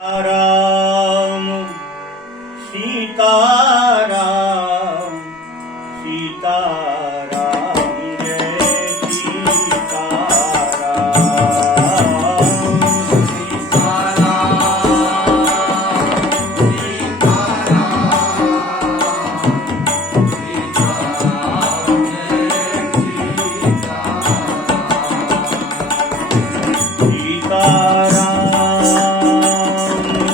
राम सीताराम सीताराम जय सीताराम सीताराम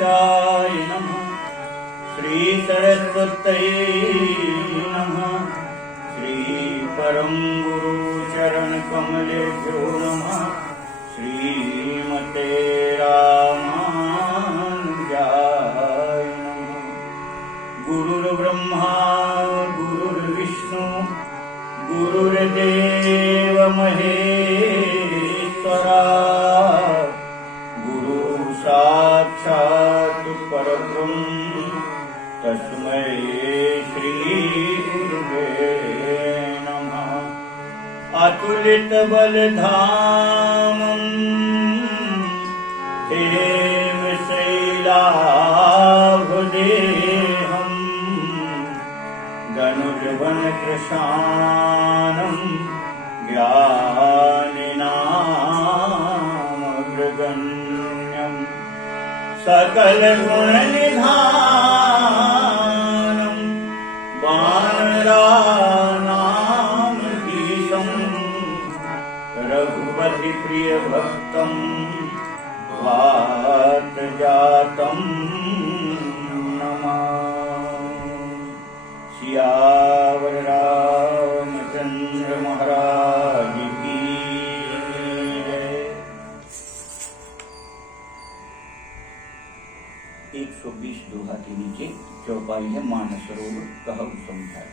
गणेशाय नमः। श्री सरस्वत्यै नमः। श्री परम गुरु चरण कमलेभ्यो नमः। श्रीमते रामानुजाय नमः। गुरुर्ब्रह्मा गुरुर्विष्णु गुरुर्देव महेश्वरा। गुरु साक्षात् परब्रह्म तस्मै श्री गुरुवे नमः। अतुलित बलधामं हेम शैलाभदेहं धनुर्वन कृशानं ज्ञानिनामग्रगण्यं सकल गुण निधानं वानराणां धीशं रघुपति प्रिय भक्तं वातजातं नमामि। सियावर रामचंद्र महाराज की जय। 120 दोहा के नीचे चौपाई है मानस सरोवर कहु समझाए।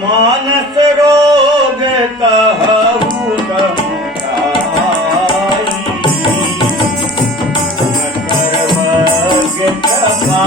मानस रोग कहु समझाई, सर्वज्ञ तपाई।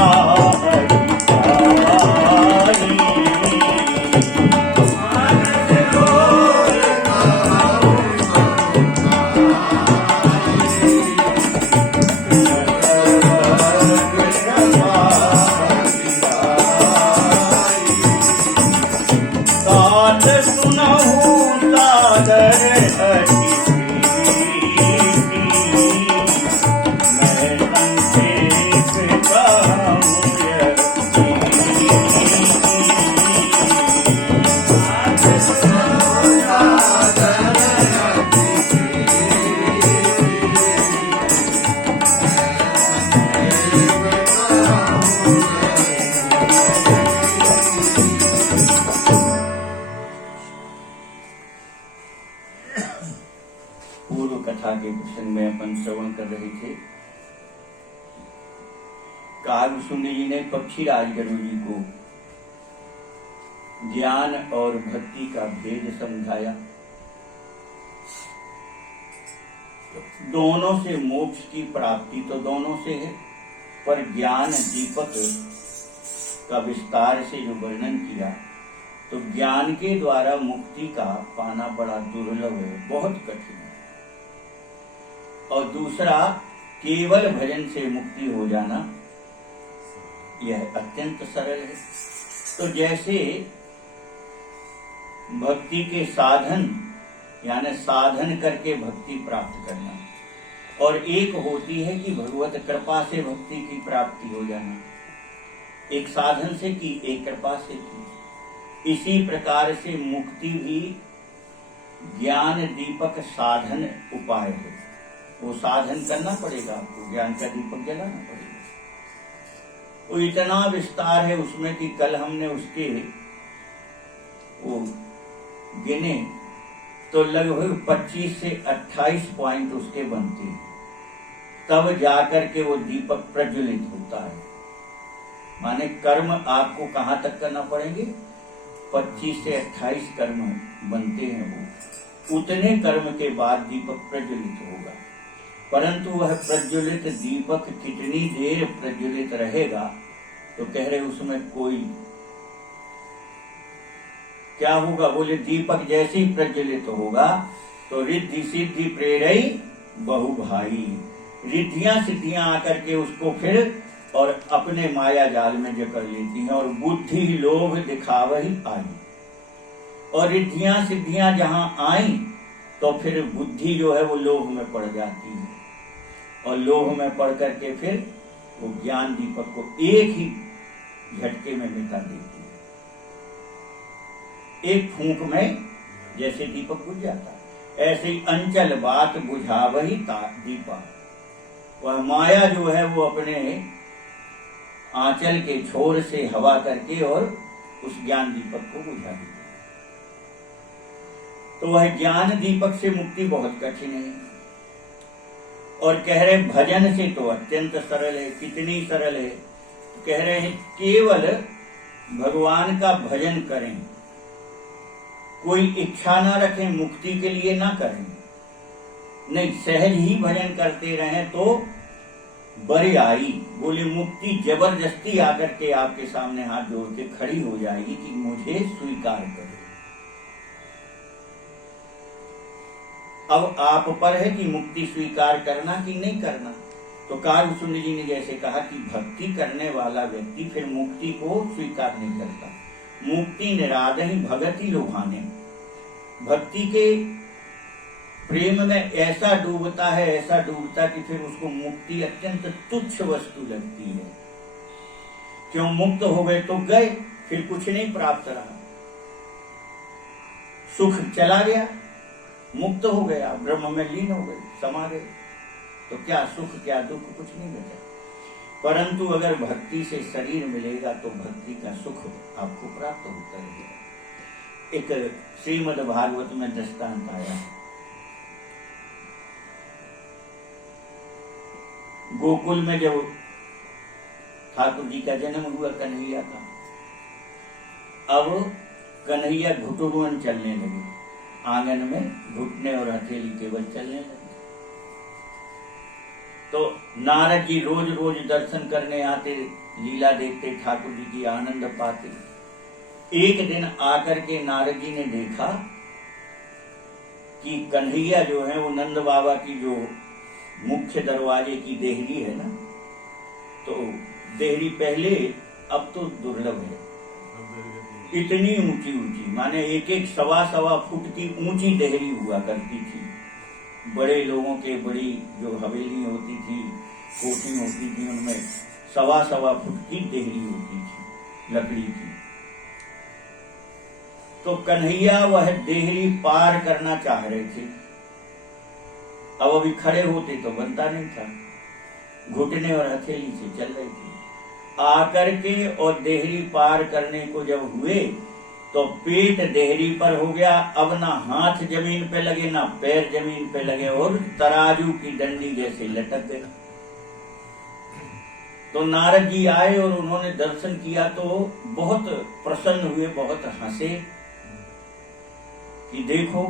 पूर्व कथा के प्रसंग में अपन श्रवण कर रहे थे। कागभूषुंडी जी ने पक्षीराज गरुड़ जी को ज्ञान और भक्ति का भेद समझाया। दोनों से मोक्ष की प्राप्ति तो दोनों से है, पर ज्ञान दीपक का विस्तार से जो वर्णन किया, तो ज्ञान के द्वारा मुक्ति का पाना बड़ा दुर्लभ है, बहुत कठिन है। और दूसरा, केवल भजन से मुक्ति हो जाना यह अत्यंत सरल है। तो जैसे भक्ति के साधन, यानी साधन करके भक्ति प्राप्त करना, और एक होती है कि भगवत कृपा से भक्ति की प्राप्ति हो जाना। एक साधन से की, एक कृपा से की। इसी प्रकार से मुक्ति भी ज्ञान दीपक साधन उपाय है। वो साधन करना पड़ेगा आपको, ज्ञान का दीपक जलाना पड़ेगा। वो इतना विस्तार है उसमें कि कल हमने उसके वो गिने तो लगभग 25 से 28 पॉइंट उसके बनते हैं, तब जाकर के वो दीपक प्रज्वलित होता है। माने कर्म आपको कहां तक करना पड़ेंगे? 25 से 28 कर्म बनते हैं। वो उतने कर्म के बाद दीपक प्रज्वलित होगा। परंतु वह प्रज्वलित दीपक कितनी देर प्रज्वलित रहेगा, तो कह रहे उसमें कोई क्या होगा? बोले दीपक जैसे ही प्रज्वलित होगा तो रिद्धि सिद्धि प्रेरई बहु भाई। रिद्धियां सिद्धियां आकर के उसको फिर और अपने माया जाल में जकड़ लेती हैं, और बुद्धि लोभ दिखावही आई। और रिद्धियां सिद्धियां जहां आई तो फिर बुद्धि जो है वो लोभ में पड़ जाती है, और लोभ में पड़ करके फिर वो ज्ञान दीपक को एक ही झटके में मिटा देती है। एक फूंक में जैसे दीपक बुझ जाता है, ऐसे ही अंचल बात बुझावही दीपा। वह माया जो है वो अपने आंचल के छोर से हवा करके और उस ज्ञान दीपक को बुझा दी। तो वह ज्ञान दीपक से मुक्ति बहुत कठिन है। और कह रहे भजन से तो अत्यंत सरल है। कितनी सरल है? कह रहे हैं केवल भगवान का भजन करें, कोई इच्छा ना रखें, मुक्ति के लिए ना करें, नहीं, सहज ही भजन करते रहें तो बड़ी आई। बोले मुक्ति जबरदस्ती आकर के आपके सामने हाथ जोड़ के खड़ी हो जाएगी कि मुझे स्वीकार करो। अब आप पर है कि मुक्ति स्वीकार करना कि नहीं करना। तो कालसुंद जी ने जैसे कहा कि भक्ति करने वाला व्यक्ति फिर मुक्ति को स्वीकार नहीं करता। मुक्ति निरादहि भगति लुभाने, भक्ति के प्रेम में ऐसा डूबता है, ऐसा डूबता कि फिर उसको मुक्ति अत्यंत तुच्छ वस्तु लगती है। क्यों? मुक्त हो गए तो गए, फिर कुछ नहीं प्राप्त रहा, सुख चला गया, मुक्त हो गया, ब्रह्म में लीन हो गए, समा गए, तो क्या सुख क्या दुख, कुछ नहीं बचा। परंतु अगर भक्ति से शरीर मिलेगा तो भक्ति का सुख आपको प्राप्त होता रहेगा। एक श्रीमद् भागवत में दृष्टांत आया है। गोकुल में जब ठाकुर जी का जन्म हुआ कन्हैया का, अब कन्हैया घुटुरुअन चलने लगे, आंगन में घुटने और हथेली केवल चलने लगे। तो नारद जी रोज रोज दर्शन करने आते, लीला देखते, ठाकुर जी की आनंद पाते। एक दिन आकर के नारद जी ने देखा कि कन्हैया जो है वो नंद बाबा की जो मुख्य दरवाजे की देहरी है ना, तो देहरी पहले अब तो दुर्लभ है, इतनी ऊंची ऊंची, माने एक एक सवा सवा फुट की ऊंची देहरी हुआ करती थी। बड़े लोगों के बड़ी जो हवेली होती थी, कोठी होती थी, उनमें सवा सवा फुट की देहरी होती थी, लकड़ी की। तो कन्हैया वह देहरी पार करना चाह रहे थे। अब अभी खड़े होते तो बनता नहीं था, घुटने और हथेली से चल रही थी। आकर के और देहरी पार करने को जब हुए तो पेट देहरी पर हो गया। अब ना हाथ जमीन पे लगे, ना पैर जमीन पे लगे, और तराजू की डंडी जैसे लटक गए। तो नारद जी आए और उन्होंने दर्शन किया तो बहुत प्रसन्न हुए, बहुत हंसे कि देखो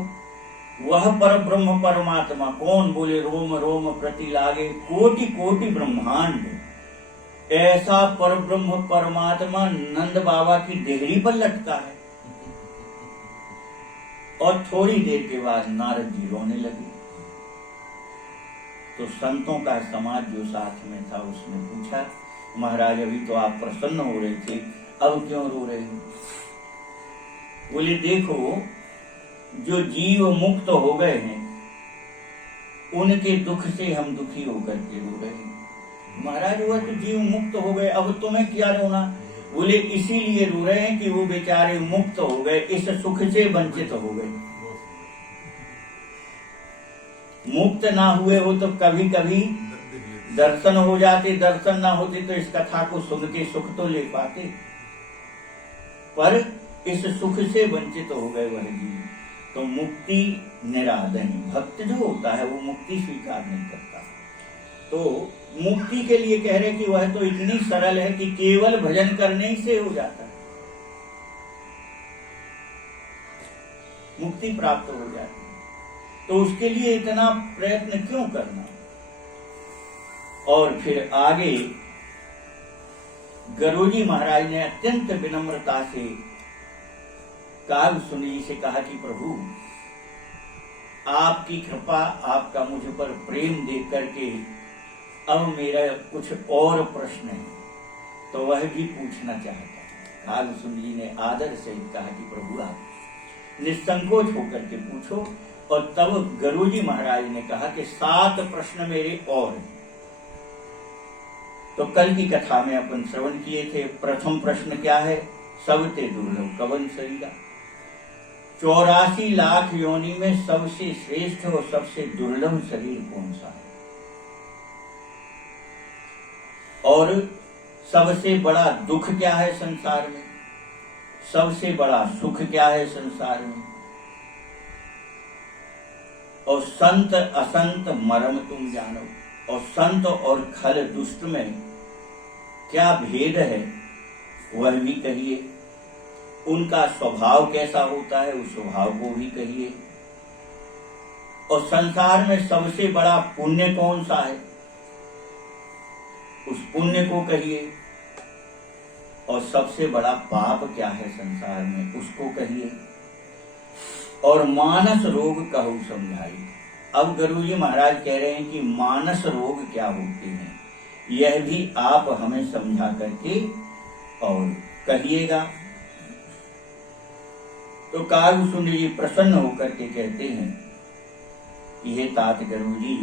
वह पर ब्रह्म परमात्मा कौन? बोले रोम रोम प्रति लागे कोटि कोटि ब्रह्मांड, ऐसा पर ब्रह्म परमात्मा नंद बाबा की देहरी पर लटका है। और थोड़ी देर के बाद नारद जी रोने लगे। तो संतों का समाज जो साथ में था उसने पूछा, महाराज अभी तो आप प्रसन्न हो रहे थे, अब क्यों रो रहे हो? बोले देखो, जो जीव मुक्त हो गए हैं उनके दुख से हम दुखी होकर के रो रहे हैं। महाराज वो तो जीव मुक्त हो गए, अब तुम्हें क्या रोना? बोले इसीलिए रो रहे हैं कि वो बेचारे मुक्त हो गए, इस सुख से वंचित हो गए। मुक्त ना हुए हो तो कभी कभी दर्शन हो जाते, दर्शन ना होते तो इस कथा को सुन के सुख तो ले पाते, पर इस सुख से वंचित हो गए वह जीव। तो मुक्ति निरादनी, भक्त जो होता है वो मुक्ति स्वीकार नहीं करता। तो मुक्ति के लिए कह रहे कि वह तो इतनी सरल है कि केवल भजन करने ही से हो जाता है, मुक्ति प्राप्त हो जाती है। तो उसके लिए इतना प्रयत्न क्यों करना? और फिर आगे गरुजी महाराज ने अत्यंत विनम्रता से कालसुंद जी से कहा कि प्रभु आपकी कृपा, आपका मुझ पर प्रेम देख करके अब मेरा कुछ और प्रश्न है, तो वह भी पूछना चाहता है। कालसुंद जी ने आदर से कहा कि प्रभु आप निसंकोच होकर के पूछो। और तब गरुजी महाराज ने कहा कि 7 प्रश्न मेरे और हैं। तो कल की कथा में अपन श्रवण किए थे। प्रथम प्रश्न क्या है? सबते दुर्लभ कवन शरीरा, 84 लाख योनि में सबसे श्रेष्ठ और सबसे दुर्लभ शरीर कौन सा है? और सबसे बड़ा दुख क्या है संसार में, सबसे बड़ा सुख क्या है संसार में, और संत असंत मर्म तुम जानो, और संत और खल दुष्ट में क्या भेद है वह भी कहिए, उनका स्वभाव कैसा होता है उस स्वभाव को भी कहिए, और संसार में सबसे बड़ा पुण्य कौन सा है उस पुण्य को कहिए, और सबसे बड़ा पाप क्या है संसार में उसको कहिए, और मानस रोग कहूं समझाई। अब गुरु जी महाराज कह रहे हैं कि मानस रोग क्या होते हैं यह भी आप हमें समझा करके और कहिएगा। तो कागभूषण जी प्रसन्न होकर के कहते हैं कि हे तात गुरु जी,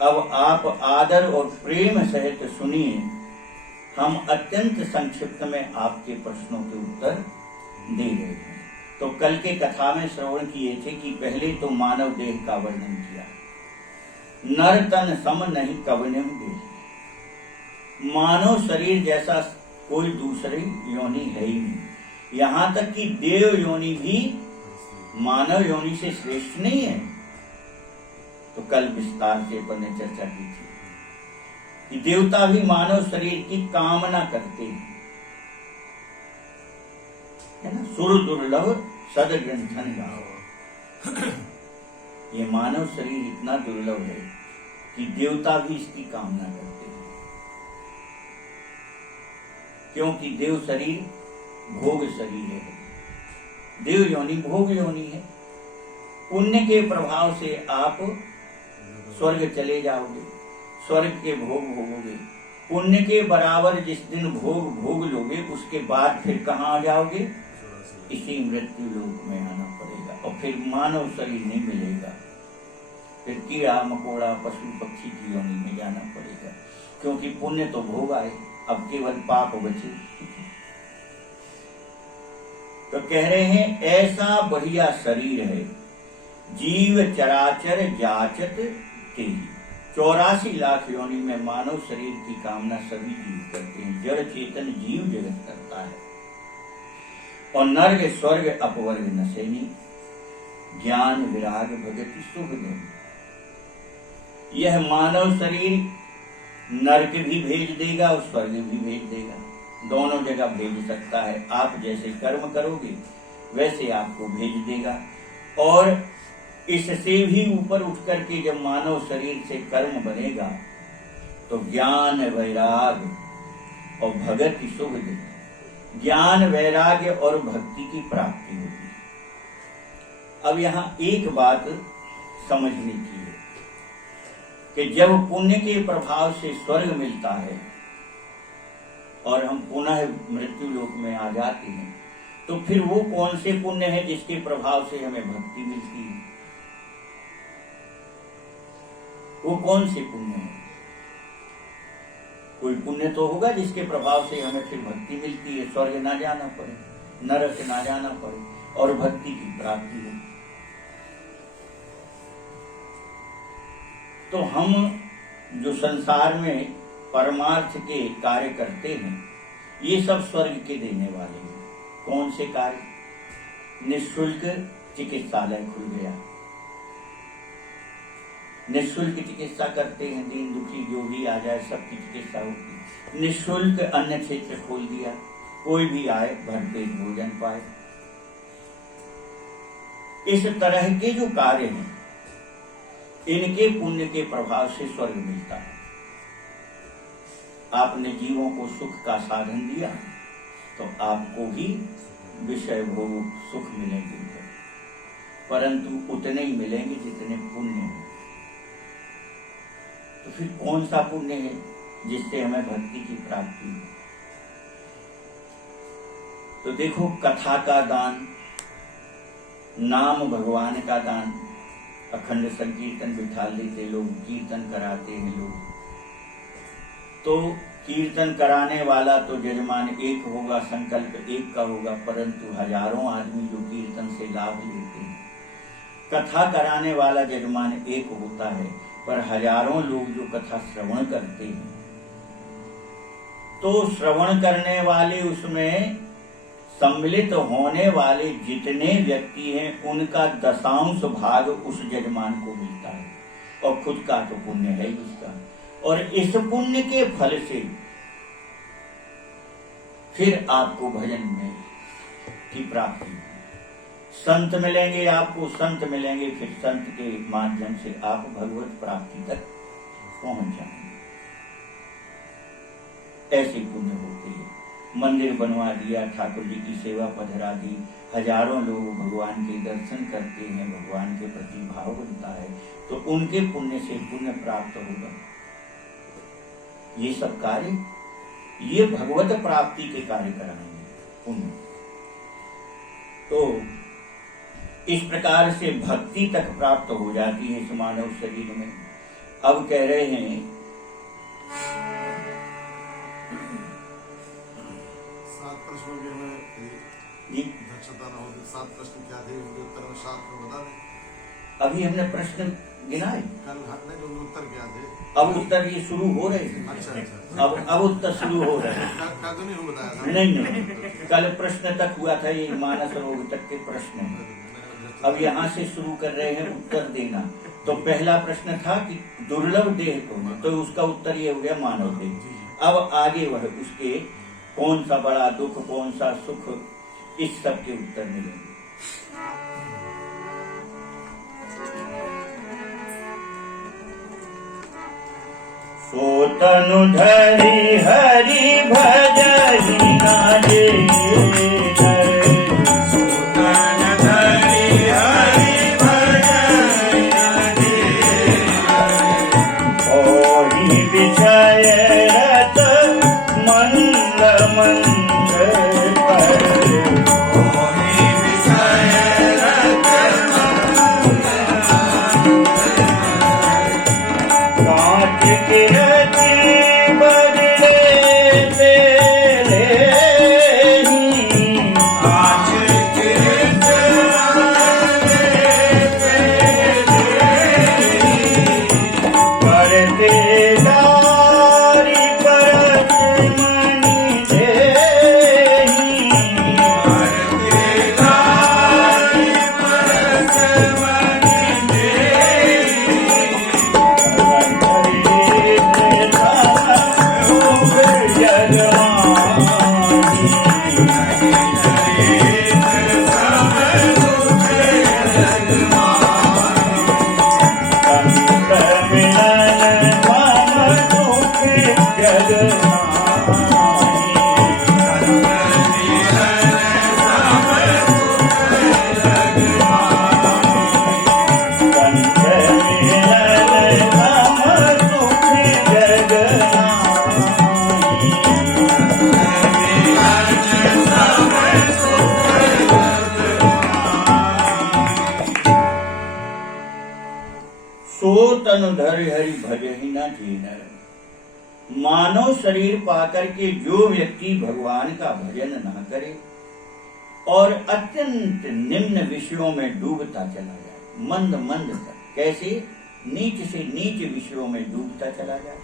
अब आप आदर और प्रेम सहित सुनिए, हम अत्यंत संक्षिप्त में आपके प्रश्नों के उत्तर दे रहे हैं। तो कल के कथा में श्रवण किए थे कि पहले तो मानव देह का वर्णन किया, नर तन सम नहीं कवनेम देह, मानव शरीर जैसा कोई दूसरी योनि है ही नहीं, यहाँ तक कि देव योनि भी मानव योनि से श्रेष्ठ नहीं है। तो कल विस्तार से अपन ने चर्चा की थी कि देवता भी मानव शरीर की कामना करते हैं, है ना, सुर दुर्लभ सद ग्रंथन गाओ। ये मानव शरीर इतना दुर्लभ है कि देवता भी इसकी कामना करते हैं, क्योंकि देव शरीर भोग शरीर है, देव योनि भोग योनि है। पुण्य के प्रभाव से आप स्वर्ग चले जाओगे, स्वर्ग के भोग भोगोगे, पुण्य के बराबर जिस दिन भोग भोग लोगे उसके बाद फिर कहाँ आ जाओगे, इसी मृत्यु लोक में आना पड़ेगा, और फिर मानव शरीर नहीं मिलेगा, फिर कीड़ा मकोड़ा पशु पक्षी की योनि में जाना पड़ेगा, क्योंकि पुण्य तो भोग आए, अब केवल पाप बचे। तो कह रहे हैं ऐसा बढ़िया शरीर है, जीव चराचर जाचत तेही। 84 लाख योनि में मानव शरीर की कामना सभी जीव करते हैं, जड़ चेतन जीव जगत करता है, और नर्क स्वर्ग अपवर्ग नशेनी, ज्ञान विराग भगति सुख दे। यह मानव शरीर नर्क भी भेज देगा और स्वर्ग भी भेज देगा, दोनों जगह भेज सकता है। आप जैसे कर्म करोगे वैसे आपको भेज देगा, और इससे भी ऊपर उठ करके जब मानव शरीर से कर्म बनेगा तो ज्ञान वैराग और भगति सुख दे, ज्ञान वैराग्य और भक्ति की प्राप्ति होगी। अब यहाँ एक बात समझने की है कि जब पुण्य के प्रभाव से स्वर्ग मिलता है और हम पुनः मृत्यु लोक में आ जाते हैं, तो फिर वो कौन से पुण्य है जिसके प्रभाव से हमें भक्ति मिलती है, वो कौन से पुण्य है? कोई पुण्य तो होगा जिसके प्रभाव से हमें फिर भक्ति मिलती है, स्वर्ग ना जाना पड़े, नरक ना जाना पड़े और भक्ति की प्राप्ति हो। तो हम जो संसार में परमार्थ के कार्य करते हैं ये सब स्वर्ग के देने वाले हैं। कौन से कार्य? निःशुल्क चिकित्सालय खुल गया, निःशुल्क चिकित्सा करते हैं, दीन दुखी जो भी आ जाए सबकी चिकित्सा होती। निःशुल्क अन्न क्षेत्र खोल दिया, कोई भी आए भरपेट भोजन पाए। इस तरह के जो कार्य हैं इनके पुण्य के प्रभाव से स्वर्ग मिलता है। आपने जीवों को सुख का साधन दिया तो आपको भी विषय भोग सुख मिलेंगे, परंतु उतने ही मिलेंगे जितने पुण्य हैं। तो फिर कौन सा पुण्य है जिससे हमें भक्ति की प्राप्ति हो? तो देखो, कथा का दान, नाम भगवान का दान, अखंड संकीर्तन बिठा लेते लोग, कीर्तन कराते हैं लोग। तो कीर्तन कराने वाला तो यजमान एक होगा, संकल्प एक का होगा, परंतु हजारों आदमी जो कीर्तन से लाभ लेते हैं। कथा कराने वाला यजमान एक होता है, पर हजारों लोग जो कथा श्रवण करते हैं तो श्रवण करने वाले, उसमें सम्मिलित होने वाले जितने व्यक्ति हैं उनका 10वांश भाग उस यजमान को मिलता है, और खुद का तो पुण्य है ही उसका। और इस पुण्य के फल से फिर आपको भजन में की प्राप्ति, संत मिलेंगे, आपको संत मिलेंगे, फिर संत के माध्यम से आप भगवत प्राप्ति तक पहुंच जाएंगे। ऐसे पुण्य होते हैं। मंदिर बनवा दिया, ठाकुर जी की सेवा पधरा दी, हजारों लोग भगवान के दर्शन करते हैं, भगवान के प्रति भाव बनता है, तो उनके पुण्य से पुण्य प्राप्त होगा। ये सब कार्य, ये भगवत प्राप्ति के कार्य कराएंगे पुण्य। तो इस प्रकार से भक्ति तक प्राप्त हो जाती है इस मानव शरीर में। अब कह रहे हैं 7 प्रश्नों के हमें दक्षता न हो, 7 प्रश्न क्या थे, उनके उत्तर में 7 में बता दें। अभी हमने प्रश्न गिनाए, कल हमने जो उत्तर क्या थे, अब उत्तर ये शुरू हो रहे हैं। अच्छा। अब उत्तर शुरू हो रहे हैं। कल तो नहीं हो बताया था। नहीं, कल प्रश्न तक हुआ था, ये मानस रोग तक के प्रश्न हैं। अब यहाँ से शुरू कर रहे हैं उत्तर देना। तो पहला प्रश्न था कि दुर्लभ देह कौन है, तो उसका उत्तर ये हो गया मानव देह। अब आगे वह उसके कौन सा बड़ा दुख, कौन सा सुख, इस सब के उत्तर मिलेंगे। सो तनु धरि हरि भजहि ना जे, धरि हरि भजहि न जीनर। मानव शरीर पाकर के जो व्यक्ति भगवान का भजन न करे और अत्यंत निम्न विषयों में डूबता चला जाए, मंद मंद तक, कैसे नीच से नीच विषयों में डूबता चला जाए,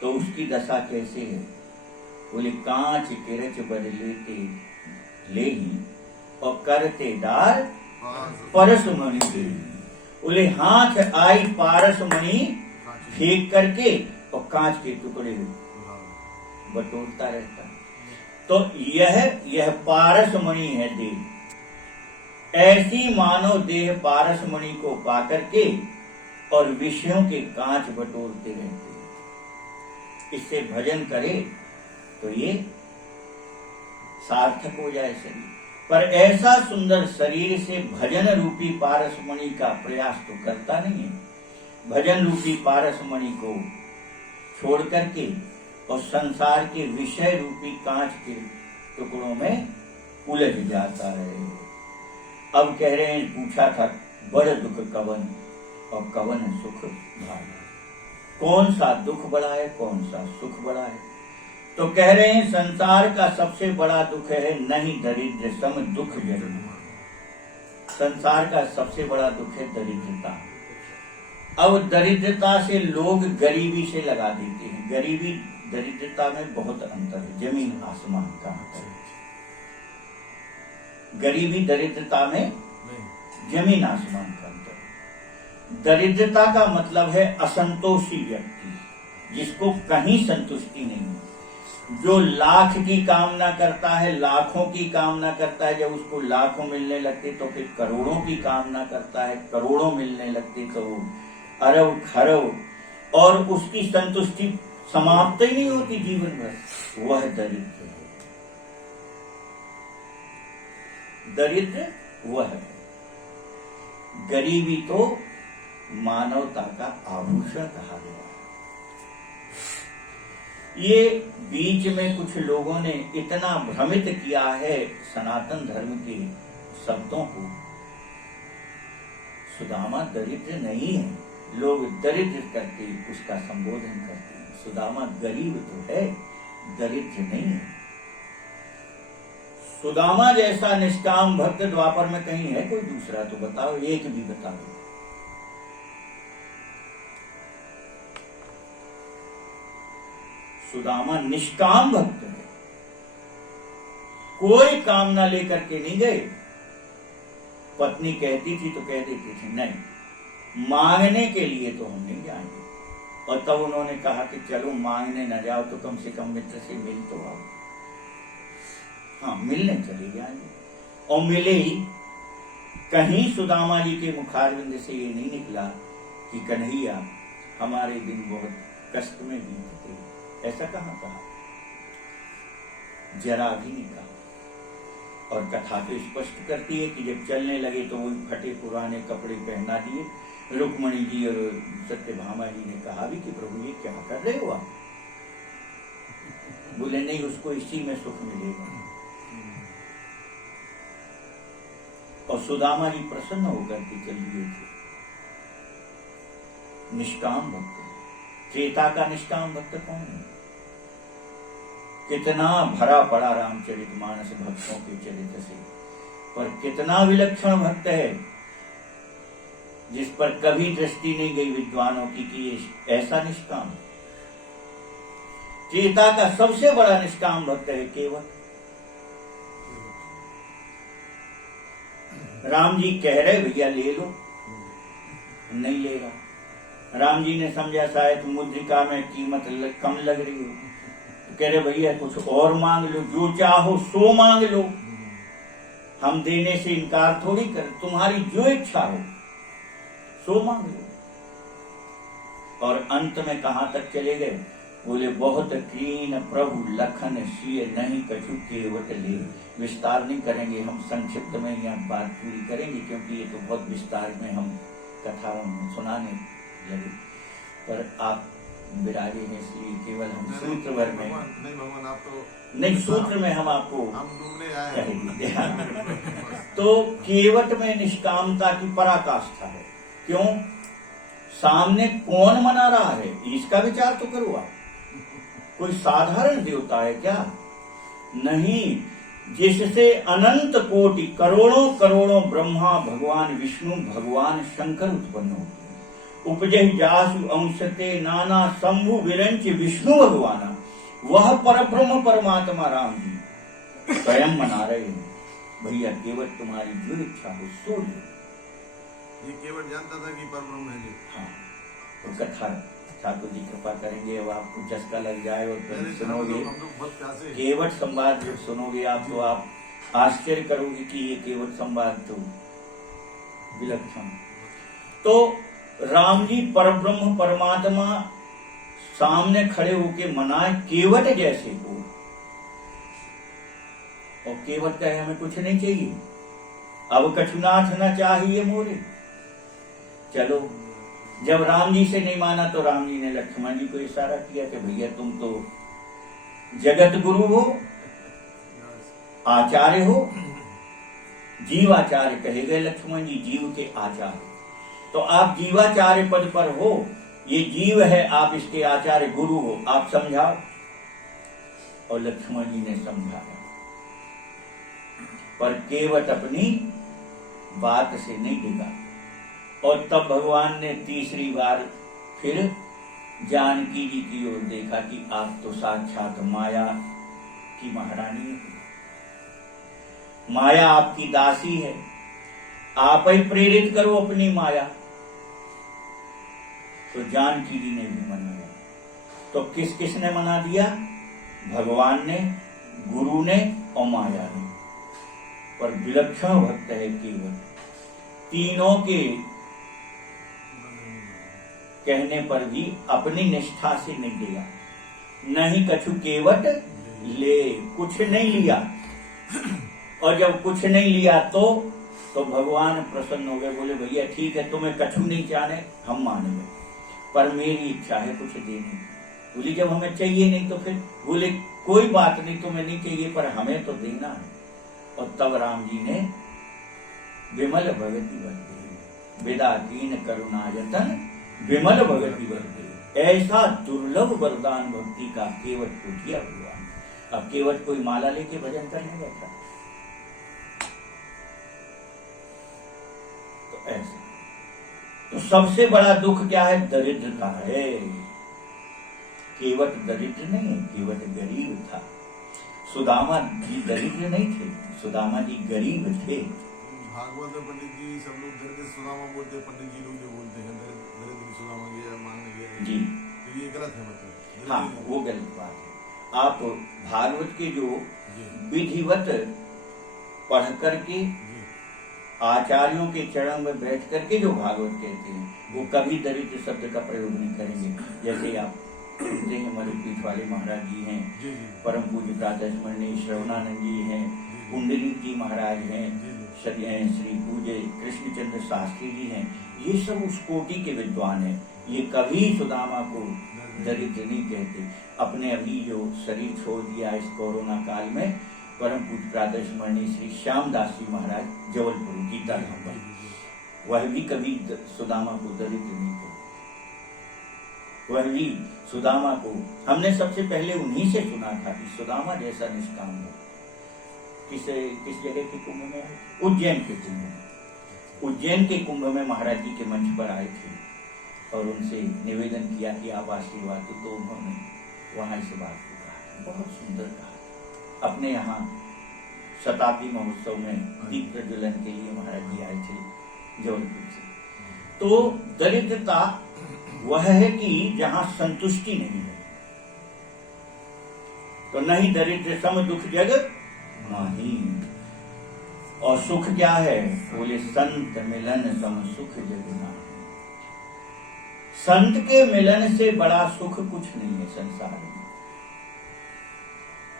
तो उसकी दशा कैसे है? बोले कांच किरच बदलेते ले ही और करते डार परस मणि दे। बोले हाथ आई पारस मणि फेंक करके और कांच के टुकड़े बटोरता रहता। तो यह पारस मणि है देह। ऐसी मानव देह पारस मणि को पाकर के और विषयों के कांच बटोरते रहते। इससे भजन करे तो ये सार्थक हो जाए शरीर। पर ऐसा सुंदर शरीर से भजन रूपी पारसमणि का प्रयास तो करता नहीं है। भजन रूपी पारसमणि को छोड़ करके और संसार के विषय रूपी कांच के टुकड़ों में उलझ जाता है। अब कह रहे हैं, पूछा था बड़ दुख कवन और कवन सुख भागा। कौन सा दुख बड़ा है, कौन सा सुख बड़ा है? तो कह रहे हैं संसार का सबसे बड़ा दुख है नहीं दरिद्र सम दुख जरूर। संसार का सबसे बड़ा दुख है दरिद्रता। अब दरिद्रता से लोग गरीबी से लगा देते हैं। गरीबी दरिद्रता में बहुत अंतर है, जमीन आसमान का अंतर है। गरीबी दरिद्रता में नहीं, जमीन आसमान का अंतर है। दरिद्रता का मतलब है असंतोषी व्यक्ति, जिसको कहीं संतुष्टि नहीं है, जो लाख की कामना करता है, लाखों की कामना करता है, जब उसको लाखों मिलने लगते तो फिर करोड़ों की कामना करता है, करोड़ों मिलने लगते तो अरब खरब, और उसकी संतुष्टि समाप्त ही नहीं होती जीवन भर, वह दरिद्र है। दरिद्र वह है। गरीबी तो मानवता का आभूषण कहा गया है। ये बीच में कुछ लोगों ने इतना भ्रमित किया है सनातन धर्म के शब्दों को। सुदामा दरिद्र नहीं है, लोग दरिद्र करके उसका संबोधन करते हैं। सुदामा गरीब तो है, दरिद्र नहीं है। सुदामा जैसा निष्काम भक्त द्वापर में कहीं है कोई दूसरा? तो बताओ, एक भी बता दो। सुदामा निष्काम भक्त है, कोई कामना लेकर के नहीं गए। पत्नी कहती थी तो कह देती थी नहीं, मांगने के लिए तो हम नहीं जाएंगे। और तब उन्होंने कहा कि चलो मांगने न जाओ तो कम से कम मित्र से मिल तो आओ। हाँ, मिलने चले जाएंगे। और मिले ही, कहीं सुदामा जी के मुखारविंद से ये नहीं निकला कि कन्हैया हमारे दिन बहुत कष्ट में बीतते। ऐसा कहाँ कहा? जरा भी नहीं कहा। और कथा तो स्पष्ट करती है कि जब चलने लगे तो वो फटे पुराने कपड़े पहना दिए। रुक्मणी जी और सत्यभामा जी ने कहा भी कि प्रभु ये क्या कर रहे हो आप? बोले नहीं, उसको इसी में सुख मिलेगा। और सुदामा जी प्रसन्न होकर के चल दिए थे। निष्काम भक्त। त्रेता का निष्काम भक्त कौन है? कितना भरा पड़ा रामचरितमानस भक्तों के चरित्र से, पर कितना विलक्षण भक्त है जिस पर कभी दृष्टि नहीं गई विद्वानों की कि ये ऐसा निष्काम। त्रेता का सबसे बड़ा निष्काम भक्त है केवट। राम जी कह रहे भैया ले लो, नहीं ले रहा। राम जी ने समझा शायद मुद्रिका में कीमत कम लग रही हो, तो कह रहे भैया कुछ और मांग लो, जो चाहो सो मांग लो, हम देने से इनकार थोड़ी कर, तुम्हारी जो इच्छा हो सो मांग लो। और अंत में कहां तक चले गए? बोले बहुत कीन प्रभु लखन सिय नहीं कछु केवट ले। विस्तार नहीं करेंगे, हम संक्षिप्त में यह बात पूरी करेंगे क्योंकि ये तो बहुत विस्तार में हम कथाओं में सुनाने लगे। पर आप विराजे हैं इसलिए केवल हम सूत्र भर में नहीं भगवान, आप तो नहीं, सूत्र में हम आपको हम डूबने आए हैं। तो केवट में निष्कामता की पराकाष्ठा है। क्यों? सामने कौन मना रहा है इसका विचार तो करो आप। कोई साधारण देवता है क्या? नहीं, जिससे अनंत कोटि करोड़ों करोड़ों ब्रह्मा भगवान विष्णु भगवान शंकर उत्पन्न होते हैं। उपजहि जासु अंशते नाना शंभु विरंच विष्णु भगवाना, वह परब्रह्म परमात्मा राम जी स्वयं मना रहे हैं। भैया केवल तुम्हारी जो इच्छा हो सो लो। ये केवट जानता था कि परब्रह्म है जी। हाँ, तो कथा ठाकुर जी कृपा करेंगे, अब आपको चस्का लग जाए और फिर सुनोगे केवट संवाद। जब सुनोगे आप तो आप आश्चर्य करोगे कि ये केवट संवाद तो विलक्षण। तो राम जी परब्रह्म परमात्मा सामने खड़े होके मनाए केवट जैसे को, और केवट कहे हमें कुछ नहीं चाहिए, अब कछुनाथ न चाहिए मोरे। चलो, जब राम जी से नहीं माना तो राम जी ने लक्ष्मण जी को इशारा किया कि भैया तुम तो जगत गुरु हो, आचार्य हो, जीवाचार्य कहे गए लक्ष्मण जी, जीव के आचार्य। तो आप जीवाचार्य पद पर हो, ये जीव है, आप इसके आचार्य गुरु हो, आप समझाओ। और लक्ष्मण जी ने समझाया, पर केवट अपनी बात से नहीं डिगा। और तब भगवान ने तीसरी बार फिर जानकी जी की ओर देखा कि आप तो साक्षात माया की महारानी है, माया आपकी दासी है, आप ही प्रेरित करो अपनी माया। तो जानकी जी ने भी मना लिया। तो किसने मना दिया? भगवान ने, गुरु ने और माया ने। पर विलक्षण भक्त है केवट, तीनों के कहने पर भी अपनी निष्ठा से नहीं दिया। नहीं कछु केवट ले, कुछ नहीं लिया। और जब कुछ नहीं लिया तो भगवान प्रसन्न हो गए, बोले भैया ठीक है, तुम्हें कछु नहीं चाहे हम मान गए, पर मेरी इच्छा है कुछ देने की। बोली जब हमें चाहिए नहीं तो फिर? बोले कोई बात नहीं, तुम्हें नहीं चाहिए पर हमें तो देना है। और तब राम जी ने विमल भगति वर विदा दीन करुणायतन विमल भगति वर, ऐसा दुर्लभ वरदान भक्ति का केवट को दिया हुआ। अब केवट कोई माला लेके भजन करने बैठा तो ऐसे। तो सबसे बड़ा दुख क्या है? दरिद्रता है। केवट दरिद्र नहीं है, केवट गरीब था। सुदामा जी दरिद्र नहीं थे, सुदामा जी गरीब थे। भागवत में पंडित जी सब लोग दरिद्र सुदामा बोलते, पंडित जी लोग जो बोलते हैं दरिद्र सुदामा गया मानने गया जी, तो ये गलत है मतलब। हाँ वो गलत बात है। आप भागवत के जो विधिवत पढ़ करके आचार्यों के चरण में बैठ करके जो भागवत कहते हैं, वो कभी दरिद्र शब्द का प्रयोग नहीं करेंगे। जैसे आप सुनते हैं मरुपीठ वाले महाराज जी हैं, परम पूज्य प्रातः स्मरणीय श्रवणानंद जी हैं, कुंडली जी महाराज हैं, श्री पूज्य कृष्णचंद्र शास्त्री जी हैं, ये सब उस कोटि के विद्वान हैं। ये कभी सुदामा को दरिद्र नहीं कहते। अपने अभी जो शरीर छोड़ दिया इस कोरोना काल में, परम पूज्य प्रातः स्मरणीय श्री श्यामदास जी महाराज जबलपुर गीता धाम पर, वह भी कभी सुदामा को दरिद्र नहीं कहते। वह भी सुदामा को हमने सबसे पहले उन्हीं से सुना था कि सुदामा जैसा निष्काम हो। किस जगह के कुंभ में? उज्जैन के कुंभ में। उज्जैन के कुंभ में महाराज जी के मंच पर आए थे और उनसे निवेदन किया कि आप आशीर्वाद। तो उन्होंने वहां इस बात को कहा, बहुत सुंदर कहा। अपने यहाँ शताब्दी महोत्सव में दीप प्रज्वलन के लिए महाराज जी आए थे जबलपुर से। तो दरिद्रता वह है कि जहां संतुष्टि नहीं है। तो नहीं दरिद्र सम दुख जग नहीं। और सुख क्या है? बोले संत मिलन सम सुख जग नहीं। संत के मिलन से बड़ा सुख कुछ नहीं है संसार में।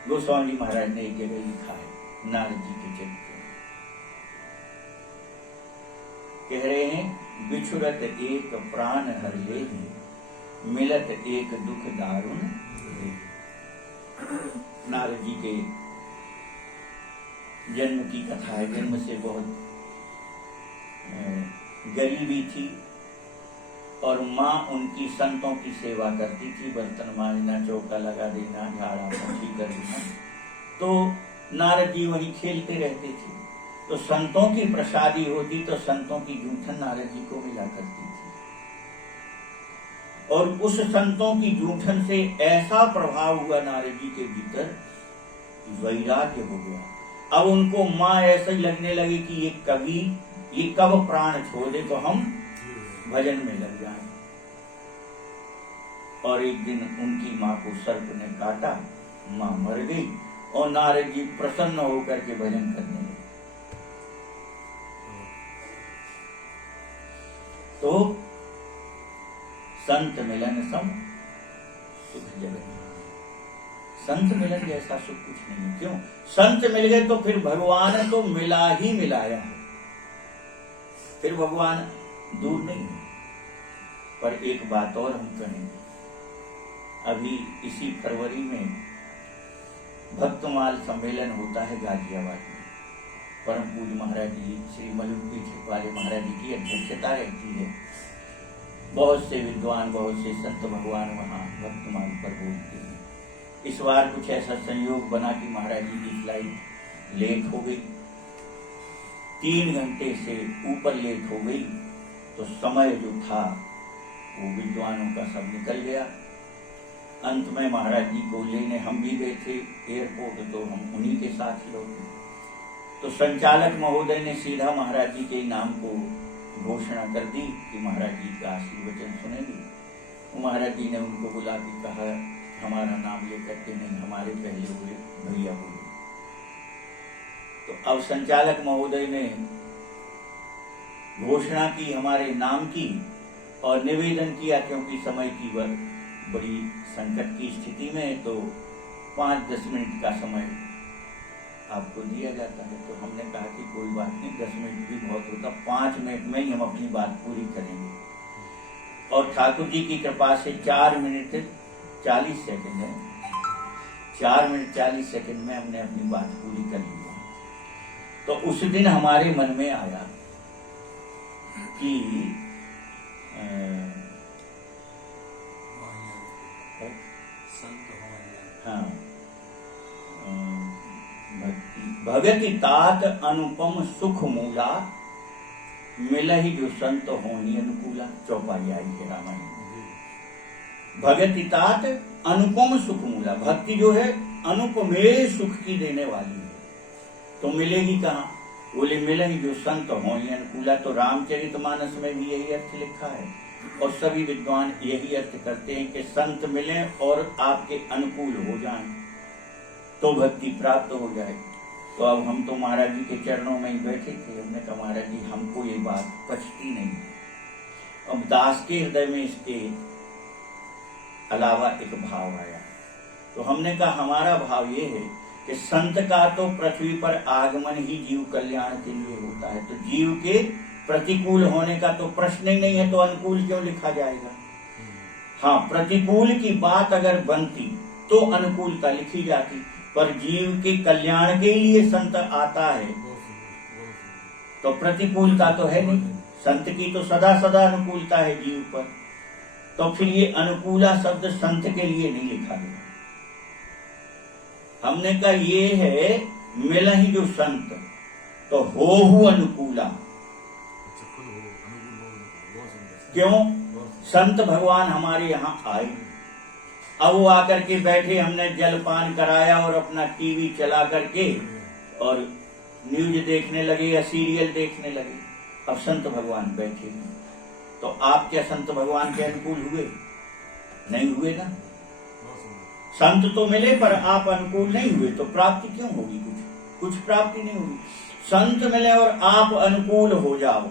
गोस्वामी जी महाराज ने एक जगह लिखा है नारद जी के चरित्र में, कह रहे हैं बिछुरत एक प्राण हर ले, मिलत एक दुख दारुण ले। नारद जी के जन्म की कथा है। जन्म से बहुत गरीबी थी और माँ उनकी संतों की सेवा करती थी, बर्तन मांजना, चौका लगा देना, झाड़ा पोछी कर देना। तो नारद जी वहीं खेलते रहते थे। तो संतों की प्रसादी होती तो संतों की जूठन नारद जी को मिला करती थी और उस संतों की जूठन से ऐसा प्रभाव हुआ नारद जी के भीतर, वैराग्य हो गया। अब उनको माँ ऐसा ही लगने लगी कि ये कब प्राण छोड़ दे तो हम भजन में लग जाएं। और एक दिन उनकी माँ को सर्प ने काटा, माँ मर गई और नारद जी प्रसन्न होकर के भजन करने लगे। तो संत मिलन सम सुख जगत। संत मिलन जैसा सुख कुछ नहीं है। क्यों? संत मिल गए तो फिर भगवान तो मिला ही मिलाया है, फिर भगवान दूर नहीं है। पर एक बात और हम कहेंगे, अभी इसी फरवरी में भक्तमाल सम्मेलन होता है गाजियाबाद में। परम पूज्य महाराज जी श्री मलुपीठ वाले महाराज जी की अध्यक्षता रहती है। बहुत से विद्वान, बहुत से संत भगवान वहाँ भक्तमाल पर बोलते हैं। इस बार कुछ ऐसा संयोग बना कि महाराज जी की फ्लाइट लेट हो गई, 3 घंटे से ऊपर लेट हो गई। तो समय जो था वो विद्वानों का सब निकल गया। अंत में महाराज जी को लेने हम भी गए थे एयरपोर्ट, तो हम उन्हीं के साथ लौटे। तो संचालक महोदय ने सीधा महाराज जी के नाम को घोषणा कर दी कि महाराज जी का आशीर्वचन सुनेंगे। तो महाराज जी ने उनको बुला के कहा, हमारा नाम लेकर के नहीं, हमारे पहले हुए भैया बोले। तो अब संचालक महोदय ने घोषणा की हमारे नाम की और निवेदन किया, क्योंकि समय की बड़ी संकट की स्थिति में तो 5-10 मिनट का समय आपको दिया जाता है। तो हमने कहा कि कोई बात नहीं, 10 मिनट भी बहुत होता, 5 मिनट में ही हम अपनी बात पूरी करेंगे। और ठाकुर जी की कृपा से 4 मिनट 40 सेकंड है, 4 मिनट 40 सेकंड में हमने अपनी बात पूरी कर ली। तो उस दिन हमारे मन में आया कि हाँ, भगति तात अनुपम सुख मूला, मिलहि जो संत होनी अनुकूला। चौपाई आई है रामायण। भगति तात अनुपम सुख मूला, भक्ति जो है अनुपमेय सुख की देने वाली है। तो मिलेगी कहाँ? बोले मिलहि जो संत होनी अनुकूला। तो रामचरितमानस में भी यही अर्थ लिखा है और सभी विद्वान यही अर्थ करते हैं कि संत मिलें और आपके अनुकूल हो जाएं तो भक्ति प्राप्त हो जाए। तो अब हम तो महाराज जी के चरणों में ही बैठे थे। हमने कहा महाराज जी हमको ये बात पचती नहीं। अब दास के हृदय में इसके अलावा एक भाव आया। तो हमने कहा हमारा भाव ये है कि संत का तो पृथ्वी पर आगमन ही जीव कल्याण के लिए होता है। तो जीव के प्रतिकूल होने का तो प्रश्न ही नहीं है, तो अनुकूल क्यों लिखा जाएगा? हाँ, प्रतिकूल की बात अगर बनती तो अनुकूलता लिखी जाती, पर जीव के कल्याण के लिए संत आता है तो प्रतिकूलता तो है नहीं। संत की तो सदा सदा अनुकूलता है जीव पर। तो फिर ये अनुकूला शब्द संत के लिए नहीं लिखा गया। हमने कहा ये है मिलहि जो संत, तो होहु अनुकूला। क्यों? संत भगवान हमारे यहाँ आए, अब वो आकर के बैठे, हमने जलपान कराया और अपना टीवी चला करके और न्यूज देखने लगे या सीरियल देखने लगे। अब संत भगवान बैठे, तो आप क्या संत भगवान के अनुकूल हुए? नहीं हुए ना। संत तो मिले पर आप अनुकूल नहीं हुए, तो प्राप्ति क्यों होगी? कुछ प्राप्ति नहीं होगी। संत मिले और आप अनुकूल हो जाओ